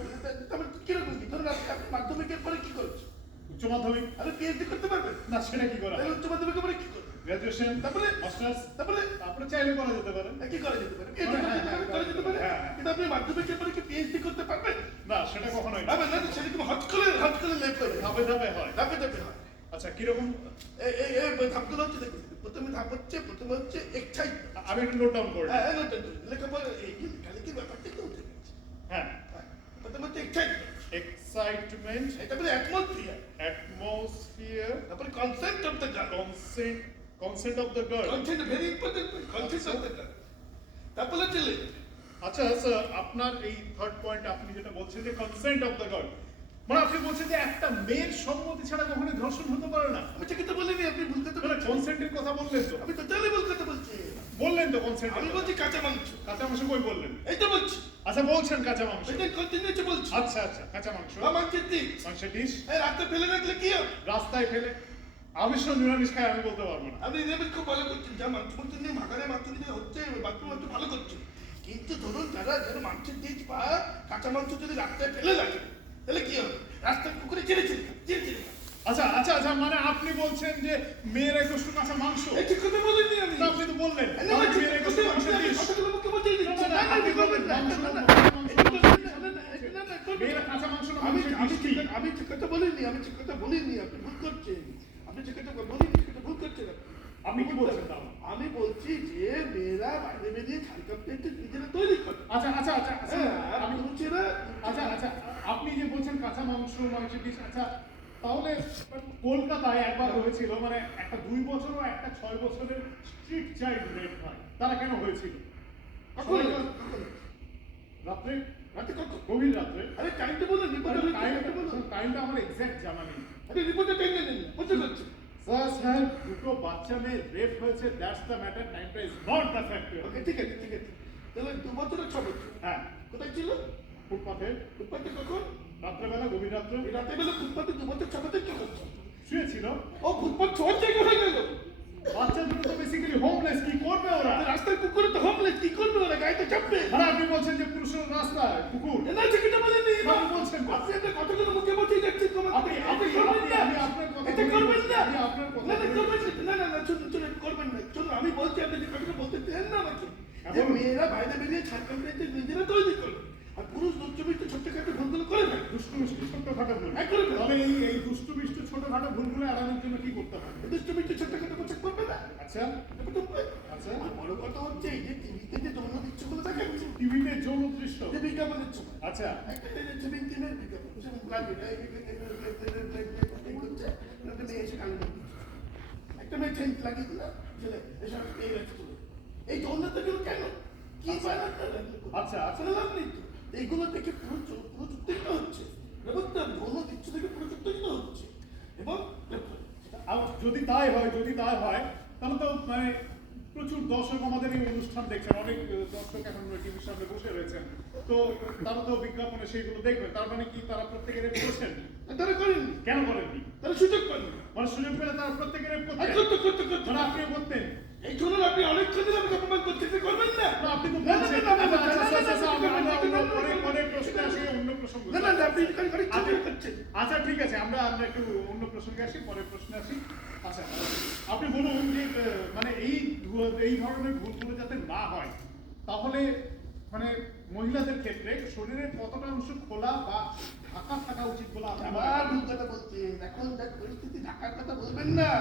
কিরকম কি? ধরুন আপনি মাধ্যমিকের পরে কি করেছেন? উচ্চ মাধ্যমিক। আরে PhD করতে পারবেন না, সেটা কি করা? উচ্চ মাধ্যমিকের পরে কি করবেন? গ্রাজুয়েশন, তারপরে মাস্টার্স, তারপরে চাইলে করা যেতে পারে। কি করা যেতে পারে? করা যেতে পারে। কিন্তু আপনি মাধ্যমিকের পরে কি PhD করতে পারবেন? না, সেটা কখনোই না। না, সেরকম হজ করে লেপ হয়ে যায়। ধাপে ধাপে হয়। ধাপে হয়। আচ্ছা, কিরকম? এই ধাপগুলো হচ্ছে, দেখুন, প্রথমে হচ্ছে এক্সাইটমেন্ট। আমি একটু নোট ডাউন করি। হ্যাঁ, নোট ডাউন লেখাপড়া এই কি ব্যাপারটা কি উঠে গেছে। হ্যাঁ, প্রথমে হচ্ছে এক্সাইটমেন্ট, তারপরে অ্যাটমসফিয়ার, তারপরে consent of the girl. Consent of the girl, consent very important, consent of the girl. তারপরে চলে। আচ্ছা স্যার, আপনার এই থার্ড পয়েন্ট আপনি যেটা বলছেন যে কনসেন্ট অফ দ্য গার্ল, মানে আপনি বলছেন যে একটা মেয়ের সম্মতি ছাড়া কখনোই ধর্ষণ হতে পারে না। আমি ঠিক কথা বলিনি, আপনি ভুল কথা বলছেন। কনসেন্টের কথা বললেন তো? আমি টোটালি ভুল কথা বলছি। বললেন তো কনসেন্ট? আমি বলছি কাঁচা মাংস। কাঁচা মাংস কই বললেন? এই তো বলছি। আচ্ছা, বলছেন কাঁচা মাংস, এটা কন্টিনিউটি বলছি। আচ্ছা আচ্ছা, কাঁচা মাংস, মাংসের ডিশ। মাংসের ডিশ এই রাতে ফেলে রাখলে কি হবে? রাস্তায় ফেলে আমিষ নিরামিষ খাই আমি বলতে পারবো না। আপনি নিরামিষ খুব ভালো করছেন, যা মাংস নিয়ে ভাগারে মাংস নিয়ে হচ্ছে, বাথরুম ভালো করছেন, কিন্তু ধরুন যারা মাংসের ডিশ বা কাঁচা মাংস যদি রাস্তায় ফেলে রাখে, তাহলে কি হবে? রাস্তায় পুকুরে ছেড়ে আচ্ছা আচ্ছা আচ্ছা, মানে আপনি বলছেন যে মেয়েরা একটু কাঁচা মাংস? এই ঠিক কথা বলিনি আমি। আপনি তো বললেন কথাগুলো মুখে বলতেই দিচ্ছেন। আপনি বললেন মাংসের সে কথা বলিনি, আপনি ভুল করছেন। আপনি যে কথা বলিনি সেটা ভুল করছেন। আপনি কি বলছেন তাহলে? আমি বলছি যে মেয়েরা বাইরে বেরিয়ে ছাড় কাপড় নিজেরা তৈরি করে। আচ্ছা আচ্ছা আচ্ছা আচ্ছা হ্যাঁ, আপনি বলছি না। আচ্ছা আচ্ছা আপনি যে বলছেন কাঁচা মাংসের ডিশ, আচ্ছা তাহলে কলকাতায় একবার হয়েছিল, মানে একটা 2 বছর ও একটা 6 বছরের স্ট্রিট চাইল্ড রেপ হয়। তারা কেন হয়েছিল? কখন? রাত্রে রাতে কখন? গভীর রাত্রে। আরে টাইমটা বলুন, টাইমটা আমার এক্সাক্ট জানা নেই। আরে রিপোর্টে টাইম নেই, বুঝতে পারছি। স্যার দুটো বাচ্চা মেয়ে রেপ হয়েছে, দ্যাটস দ্য ম্যাটার, টাইমটা ইজ নট দ্য ফ্যাক্টর। ওকে, ঠিক আছে ঠিক আছে। তাহলে 2 বছর আর 6 বছর। হ্যাঁ। কোথায় ছিল? ফুটপাথে। ফুটপাথে কখন? রাত্রেবেলা, গভীর রাত্রে। এই রাতের বেলা ফুটপাথে 2 বছর 6 বছর কি করছো? শুয়েছিল। ও ফুটপাথ ছোট জায়গা হয়ে গেল। বাচ্চা দুটো তো বেসিক্যালি হোমলেস, কি করবে ওরা? রাস্তায় কুকুরে তো হোমলেস, কি করবে ওরা? গায়ে তো চাপবে। আরে আপনি বলছেন যে পুরুষের রাস্তায় কুকুর। না সেটা বলেনি। আপনি বলছেন আপনি একটা কথাগুলো মুখে বসেই যাচ্ছেন। আপনি করবেন না। আমি আপনার কথা এটা করবেন না। আমি আপনার কথা না করবেন না। না শুনুন করবেন না। শুনুন, আমি বলছি আপনি যে কথাটা বলতে চান না আমাকে, যে মেয়েরা বাইরে বেরিয়ে ছাড় কাপড় নিজেরা তৈরি করে, আর পুরুষ দুষ্টমিষ্ট ছোট্টখাটো ভুলগুলো করে না। দুষ্টমিষ্ট ছোট্টখাটো ভুল। হ্যাঁ করে না। তাহলে এই দুষ্টমিষ্ট ছোটখাটো ভুলগুলো এড়ানোর জন্য কি করতে হবে? দুষ্টমিষ্ট ছোট্টখাটো পোশাক করবে না। আচ্ছা আচ্ছা, আর বড় কথা হচ্ছে এই যে টিভিতে যে যৌন দৃশ্যগুলো দেখাচ্ছে, টিভিতে যৌন দৃশ্য, যে বিজ্ঞাপন দিচ্ছে। আচ্ছা, একটা ছবি কিনে বিজ্ঞাপন লাগবে না, একটা মেয়ে এসে কালো একটা মেয়ে ছেলে লাগিয়ে দিল, ছেলে এসব এই রাখছে। এই যৌনতাগুলো কেন কি আচ্ছা আসলে লাভ নেই তো। এইগুলো থেকে পুরো উত্তেজিত হচ্ছে, বুঝতে হবে যৌন দৃশ্য থেকে পুরো উত্তেজিত হচ্ছে। এবং যদি তাই হয় তাহলে তো মানে প্রচুর দর্শক আমাদের এই অনুষ্ঠান দেখছেন, অনেক দর্শক এখন টিভির সামনে বসে রয়েছেন, তো তারা তো বিজ্ঞাপনে সেইগুলো দেখবেন। তার মানে কি তারা প্রত্যেকে রেপ করছেন? তারা করেননি। কেন করেননি? তারা সুযোগ পাননি। মানে সুযোগ পেলে তারা প্রত্যেকে রেপ করতেন? মানে আপনিও করতেন? এই শুনুন, আপনি অনেক ক্ষেত্রে আমাকে অপমান করতে করবেন না। আপনি তো বলছেন অনেক প্রশ্ন আসে, অন্য প্রসঙ্গ। আচ্ছা ঠিক আছে, আমরা একটু অন্য প্রসঙ্গে আসি, পরের প্রশ্নে আসি। আচ্ছা আপনি বলুন যে মানে এই ধরনের ভুলগুলো যাতে না হয়, তাহলে মানে মহিলাদের ক্ষেত্রে শরীরের কতটা অংশ খোলা বা ঢাকা থাকা উচিত বলে আপনি ভুল কথা বলছেন। এখন যা পরিস্থিতি, ঢাকার কথা বলবেন না।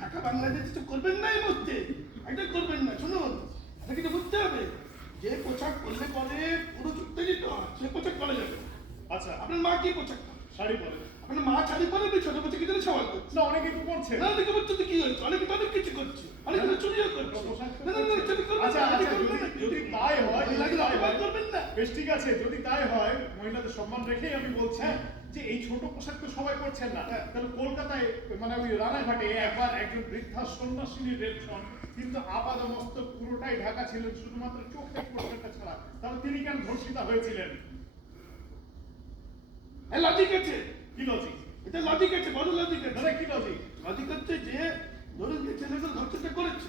ঢাকা বাংলাদেশ কিছু করবেন না এই মধ্যে, এটা করবেন না। শুনুন, এটা বুঝতে হবে যে পোশাক করলে পরে পুরো উত্তেজিত হয়, সে পোশাক করা যাবে। আচ্ছা, আপনার মা কি পোশাক? শাড়ি পরে। আপনার মা শাড়ি পরে ছোট বাচ্চা কিছু সবাই করছে না, অনেকে তো করছে না। অনেকে বলছে তো কি হয়েছে, অনেকে অনেক কিছু করছে, অনেকে চুরিও করছে। আচ্ছা যদি তাই হয় করবেন না। বেশ ঠিক আছে, যদি তাই হয় মহিলাদের সম্মান রেখেই আমি বলছি যে এই ছোট পোশাক তো সবাই করছেন না। তাহলে কলকাতায় মানে ওই রানাঘাটে একবার একজন বৃদ্ধা সন্ন্যাসিনী রেপ হন, কিন্তু আপাদমস্তক পুরোটাই ঢাকা ছিলেন, শুধুমাত্র চোখের পোশাকটা ছাড়া। তাহলে তিনি কেন ধর্ষিতা হয়েছিলেন? লজিক আছে। কি লজিক? এটা লজিক আছে, বড় লজিক আছে। দাদা কি লজিক? লজিক হচ্ছে যে ধরুন যে ছেলেগুলো ধর্ষণটা করেছে,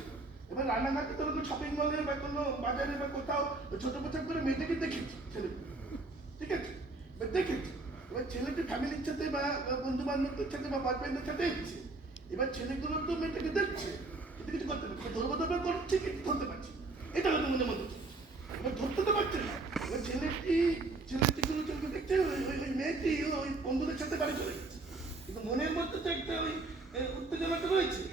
এবার রানাঘাটে ধরুন শপিং মলে বা কোনো বাজারে বা কোথাও ছোট পোশাক করে মেয়েটাকে দেখেছে ছেলে, ঠিক আছে, এবার দেখেছে। এবার ছেলেটি ফ্যামিলির সাথে বা বন্ধু বান্ধবদের সাথে বা বয়ফ্রেন্ডের সাথে এসছে। এবার ছেলেগুলো তো মেয়েটাকে দেখছে, কিন্তু কিছু করতে পারছে, ধরবো করছে কিন্তু ধরতে পারছে, এটা হয়তো মনে মনে হচ্ছে। এবার ধরতে তো পারছে না। এবার ছেলেটিগুলো চলতে দেখছে, ওই মেয়েটি ওই বন্ধুদের সাথে বাড়ি চলে গেছে, কিন্তু মনের মধ্যে তো একটা ওই উত্তেজনাটা রয়েছে।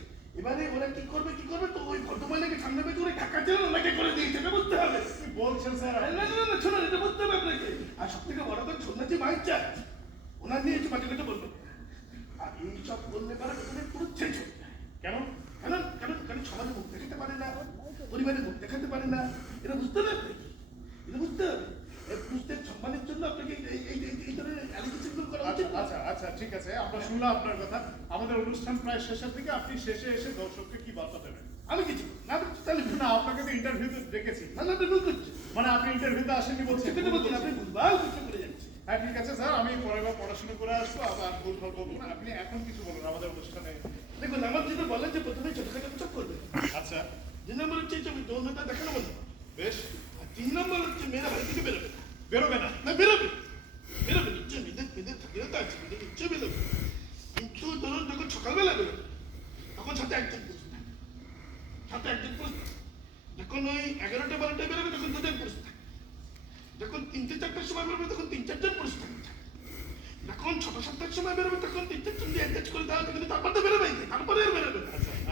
এবারে ওরা কি করবে তো ওই ভদ্রমহিলাকে সামনে পেয়ে ওরা টাকা চেয়ে ওনাকে করে দিয়েছে, এটা বুঝতে হবে। বলছেন স্যার? না শোনো, এটা বুঝতে হবে আপনাকে। আর সব থেকে বড় কথা, সন্ন্যাসী মাইচা ওনার নিয়ে একটু বাজে কথা বলবেন। আর এইসব করলে পারে পুরো শেষ হয়ে যায়। কেন? কারণ সমাজে মুখ দেখাতে পারে না, পরিবারে মুখ দেখাতে পারে না, এটা বুঝতে হবে আপনাকে। এটা বুঝতে হবে পুরুষদের সম্মানের জন্য আপনাকে এই ধরনের অ্যালিগেশনগুলো করা উচিত। আচ্ছা ঠিক আছে, আমরা শুনলাম আপনার কথা। আমাদের অনুষ্ঠান প্রায় শেষের দিকে, আপনি শেষে এসে দর্শককে কি বার্তা দেবেন? আমি কিছু না, আপনাকে তো ইন্টারভিউতে দেখেছি। না ভুল করছি। মানে আপনি ইন্টারভিউতে আসেননি বলছেন? আপনি ভুলভাল কিছু করে যাচ্ছেন। হ্যাঁ ঠিক আছে স্যার, আমি পরের বার পড়াশোনা করে আসবো, আবার ভুলভাল বলবো না। আপনি এখন কিছু বলুন আমাদের অনুষ্ঠানে। দেখুন, আমার যেটা বলেন যে প্রথমে ছোটখাটো পোশাক করবে। আচ্ছা, 2 নম্বর হচ্ছে যৌনতা দেখানো বলবো। বেশ। আর 3 নম্বর হচ্ছে মেয়েরা বাড়ি থেকে বেরোবে না। বেরোবে না? না বেরোবে নিশ্চয়, মেয়েদের স্বাধীনতা আছে, মেয়েদের নিশ্চয় বেরোবে। কিন্তু ধরুন যখন সকালবেলা বেরোবে তখন সাথে একজন পুরুষ থাকে, যখন ওই 11টা 12টায় বেরোবে তখন 2জন পুরুষ থাকে, যখন 3টে 4টার সময় বেরোবে তখন 3-4 জন পুরুষ থাকে, যখন যখন 6-7টার সময় বেরোবে তখন 3-4 অ্যাডজাস্ট করে দেওয়া কিন্তু তারপর তো বেরোবে তারপরে আর বেরোবে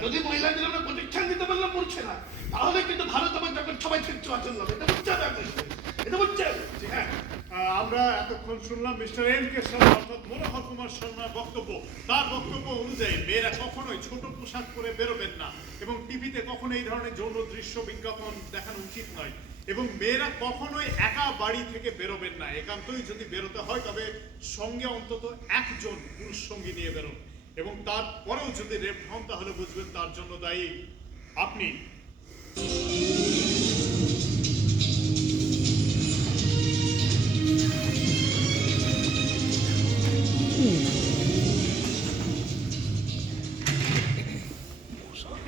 যদি মহিলাদের আমরা প্রোটেকশন দিতে পারলাম মূর্খেরা তাহলে কিন্তু ভারত আমার যখন সবাই ঠিক চলাচল হবে এটা বুঝতে হবে এটা বুঝতে হবে। হ্যাঁ আমরা এতক্ষণ শুনলাম মিস্টার এম কে শর্মা অর্থাৎ মনোহর কুমার শর্মার বক্তব্য। তার বক্তব্য অনুযায়ী মেয়েরা কখনোই ছোট পোশাক পরে বেরোবেন না এবং টিভিতে কখনো এই ধরনের যৌন দৃশ্য বিজ্ঞাপন দেখানো উচিত নয় এবং মেয়েরা কখনোই একা বাড়ি থেকে বেরোবেন না। একান্তই যদি বেরোতে হয় তবে সঙ্গে অন্তত একজন পুরুষ সঙ্গী নিয়ে বেরোন এবং তারপরেও যদি রেপ হন তাহলে বুঝবেন তার জন্য দায়ী আপনি।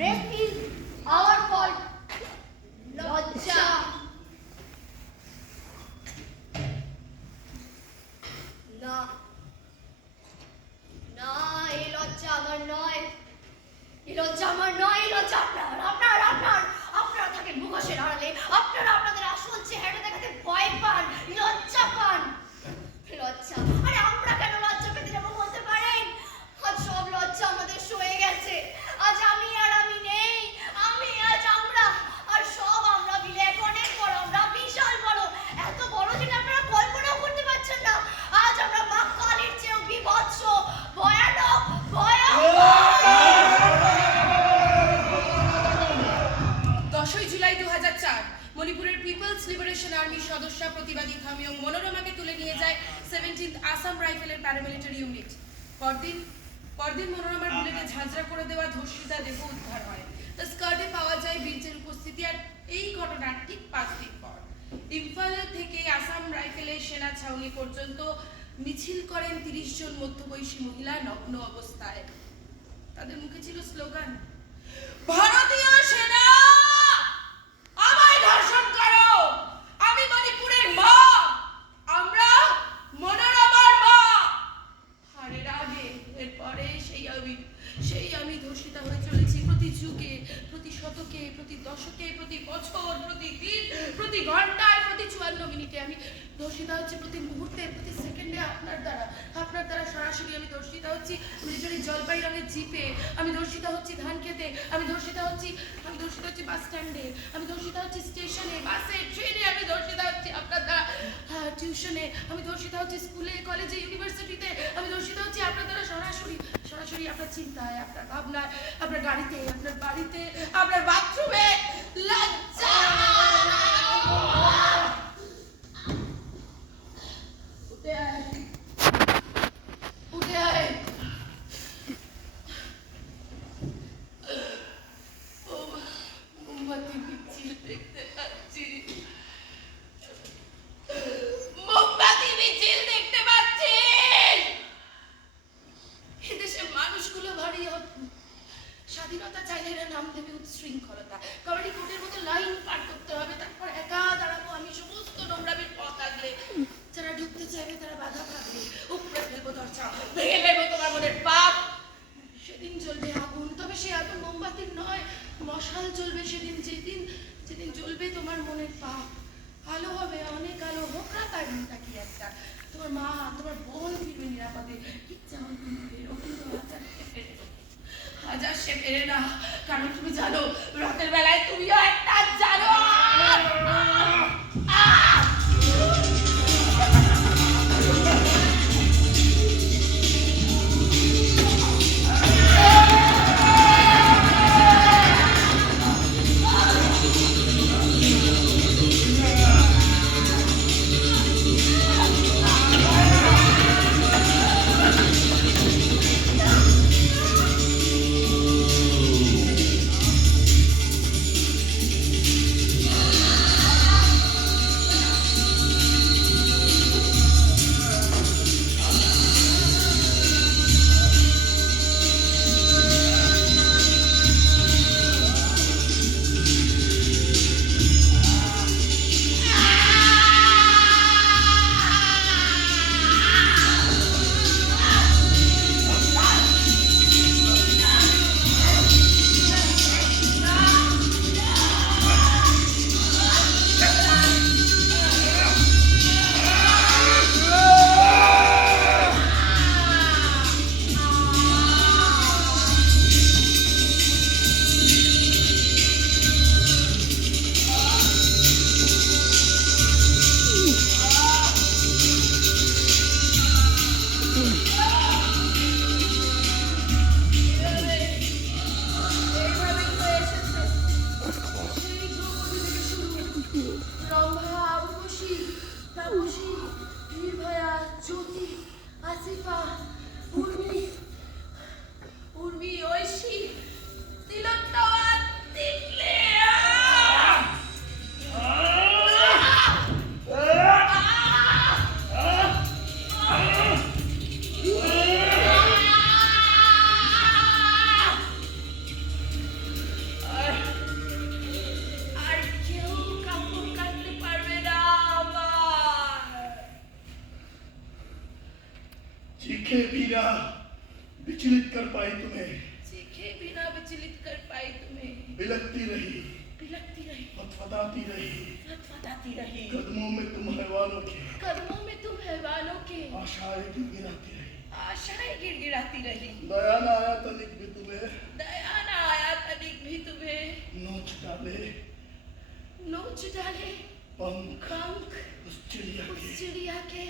Rape is our fault. লজ্জা না না এই লজ্জা আমার নয়, এই লজ্জা আমার নয়, এই লজ্জা আপনারা থাকেন মুখোশের আড়ালে, আপনারা আপনাদের আসল চেহারা দেখাতে ভয় পান, লজ্জা পান। লজ্জা আরে আমরা কেন লজ্জা পেতে যাবো বলতে পারেন? আজ সব লজ্জা আমাদের সয়ে গেছে। আজ আমি আর আমি নেই, আমি আজ আমরা আর সব আমরা মিলে এক অনেক বড়, আমরা বিশাল বড়, এত বড় যেটা আপনারা কল্পনাও করতে পারছেন না। আজ আমরা মা কালীর চেয়েও বিভৎস, ভয়ানক, ভয়ানক। 10 জুলাই 2004 মণিপুরের পিপলস লিবারেশন আর্মির সদস্য প্রতিবাদী থামিয়ং মনোরমাকে তুলে নিয়ে যায় 17th আসাম রাইফেলের প্যারামিলিটারি ইউনিট। পরদিন মনোরমার বুলেটে ঝাঁঝরা করে দেওয়া ধর্ষিতা দেহ উদ্ধার হয়। তার স্কার্টে পাওয়া যায় বীর্যের উপস্থিতি। আর এই ঘটনার ঠিক 5 দিন পর ইম্ফল থেকে আসাম রাইফেলের সেনা ছাউনি পর্যন্ত মিছিল করেন 30 জন মধ্যবয়সী মহিলা নগ্ন অবস্থায়। তাদের মুখে ছিল স্লোগান, ভারতীয় সেনা আমায় ধর্ষণ করো, আমি মণিপুরের মা, আমরা মনোরমার মা। আর এর আগে এরপরে সেই আমি ধর্ষিতা হয়ে চলেছি প্রতি যুগে, প্রতি শতকে, প্রতি দশকে, প্রতি বছর, প্রতি দিন, প্রতি ঘন্টায়, প্রতি 54 মিনিটে আমি ধর্ষিতা হচ্ছে, প্রতি মুহূর্তে, প্রতি সেকেন্ডে আপনার দ্বারা সরাসরি আমি ধর্ষিতা হচ্ছি মিলিটারি জলপাই রঙের জিপে, আমি ধর্ষিতা হচ্ছি ধান খেতে, আমি ধর্ষিতা হচ্ছি বাস স্ট্যান্ডে, আমি ধর্ষিতা হচ্ছি স্টেশনে, বাসে, ট্রেনে, আমি ধর্ষিতা হচ্ছি আপনার দ্বারা টিউশনে, আমি ধর্ষিতা হচ্ছি স্কুলে, কলেজে, ইউনিভার্সিটিতে, আমি ধর্ষিতা হচ্ছি আপনার দ্বারা সরাসরি আপনার চিন্তায়, আপনার ভাবনায়, আপনার গাড়িতে, আপনার বাড়িতে, আপনার বাথরুমে। লজ্জা উঠে আয় মোমবাতি মিছিল দেখতে পাচ্ছি, মোমবাতি মিছিল দেখতে পাচ্ছি। এদেশের মানুষগুলো ভারী অদ্ভুত। স্বাধীনতা চাইলে এরা নাম দেবে উচ্ছৃঙ্খলতা। কাবাডি কোর্টের মতো লাইন পার করতে হবে, তারপর একা দাঁড়াবো আমি সমস্ত নোংরামির পথ আগলে। যারা ঢুকতে চাইবে তারা বাধা পাবে, উপরে ফেলবো দরজা, ভেঙে ফেলবো তোমার মনের পাপ। সেদিন জ্বলবে আগুন, তবে সে আগুন মোমবাতির নয়, মশাল জ্বলবে সেদিন, যেদিন জ্বলবে তোমার মনের পাপ। আলো হবে, অনেক আলো, হোক না তার দিনটা কি একটা। তোমার মা, তোমার বোন ফিরবে নিরাপদে। ইচ্ছা হয় তুমি ফেরো, কিন্তু হাজার সে ফেরে না, কারণ তুমি জানো রাতের বেলায় তুমিও একটা জানো। चीखे बिना विचलित कर पाई तुम्हें, चीखे बिना विचलित कर पाई तुम्हें, बिलखती रही, फतफताती रही, कदमों में तुम हैवानों के, आशाएं गिड़गिड़ाती रही, दया न आया तनिक भी तुम्हें, नोच डाले पंख उस चिड़िया के।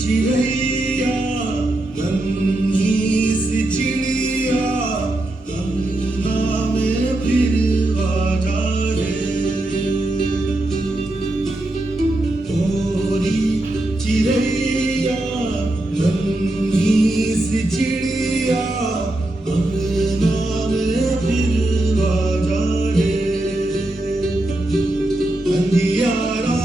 चिड़ैया नन्ही सी चिड़िया अंगना में फिर आ जा रे, गोरी चिड़ैया नन्ही सी चिड़िया अंगना में फिर आ जा रे, अंधियारा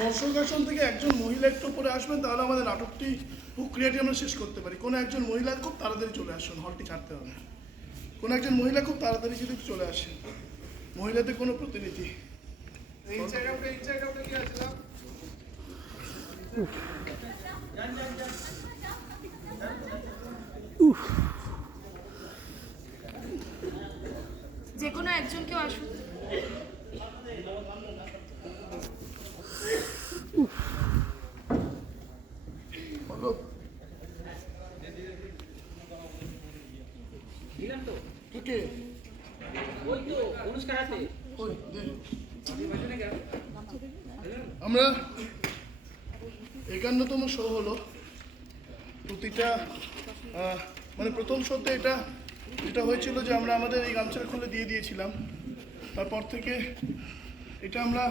দর্শক আসন থেকে একজন মহিলা একটু পরে আসবেন, তাহলে আমাদের নাটকটি প্রক্রিয়াটি আমরা শেষ করতে পারি। কোনো একজন মহিলা খুব তাড়াতাড়ি চলে আসুন, হলটি ছাড়তে হবে। কোনো একজন মহিলা খুব তাড়াতাড়ি যদি চলে আসেন, মহিলাদের কোনো প্রতিনিধি। যে কোনো একজন কেউ আসুন। আমরা 51তম শো হলো। প্রতিটা মানে প্রথম শোতে এটা হয়েছিল যে আমরা আমাদের এই গামছাটা খুলে দিয়ে দিয়েছিলাম। তারপর থেকে এটা আমরা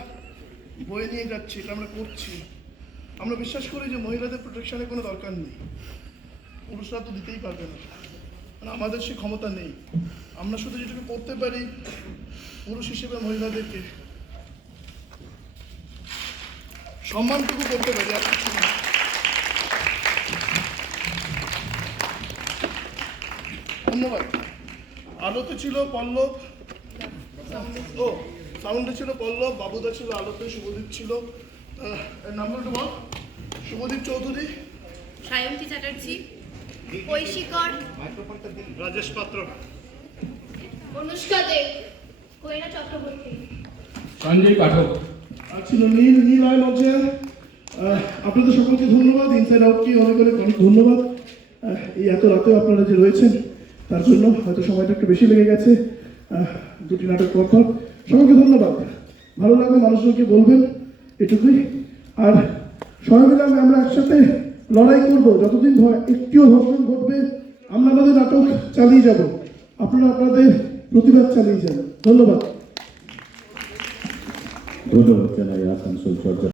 বয়ে নিয়ে যাচ্ছি, এটা আমরা করছি। আমরা বিশ্বাস করি যে মহিলাদের প্রোটেকশনের কোনো দরকার নেই, পুরুষরা তো দিতেই পারবে না, মানে আমাদের সে ক্ষমতা নেই। আমরা শুধু যেটুকু করতে পারি পুরুষ হিসেবে মহিলাদেরকে সম্মানটুকু করতে পারি আর কিছু না। ধন্যবাদ। আলোতে ছিল পল্লব, ও সাউন্ডে ছিল পল্লব, বাবুদা ছিল আলোতে, শুভদীপ ছিল নাম্বারটা বল। শুভদীপ চৌধুরী, সায়ন্তী চ্যাটার্জি, ঐশিকর, राजेश पात्र, অনুষ্কা দেব, কোয়েনা চক্রবর্তী। সঞ্জয় পাঠক। আর ছিল নীল নীল আয় মঞ্চে। আপনাদের সকলকে ধন্যবাদ। ইনসাইড আউটকে অনেক অনেক অনেক ধন্যবাদ। এই এত রাতেও আপনারা যে রয়েছেন তার জন্য হয়তো সময়টা একটু বেশি লেগে গেছে, দুটি নাটক পর পর। সকলকে ধন্যবাদ। ভালো লাগলে মানুষজনকে বলবেন, এটুকুই। আর সবাই মিলে আমরা একসাথে লড়াই করব, যতদিন একটিও ধর্ষণ ঘটবে আমরা আমাদের নাটক চালিয়ে যাব, আপনারা আপনাদের প্রতিবাদ চালিয়ে যান। ধন্যবাদ। ধন্যবাদ জানাই আসানসোল চর্চা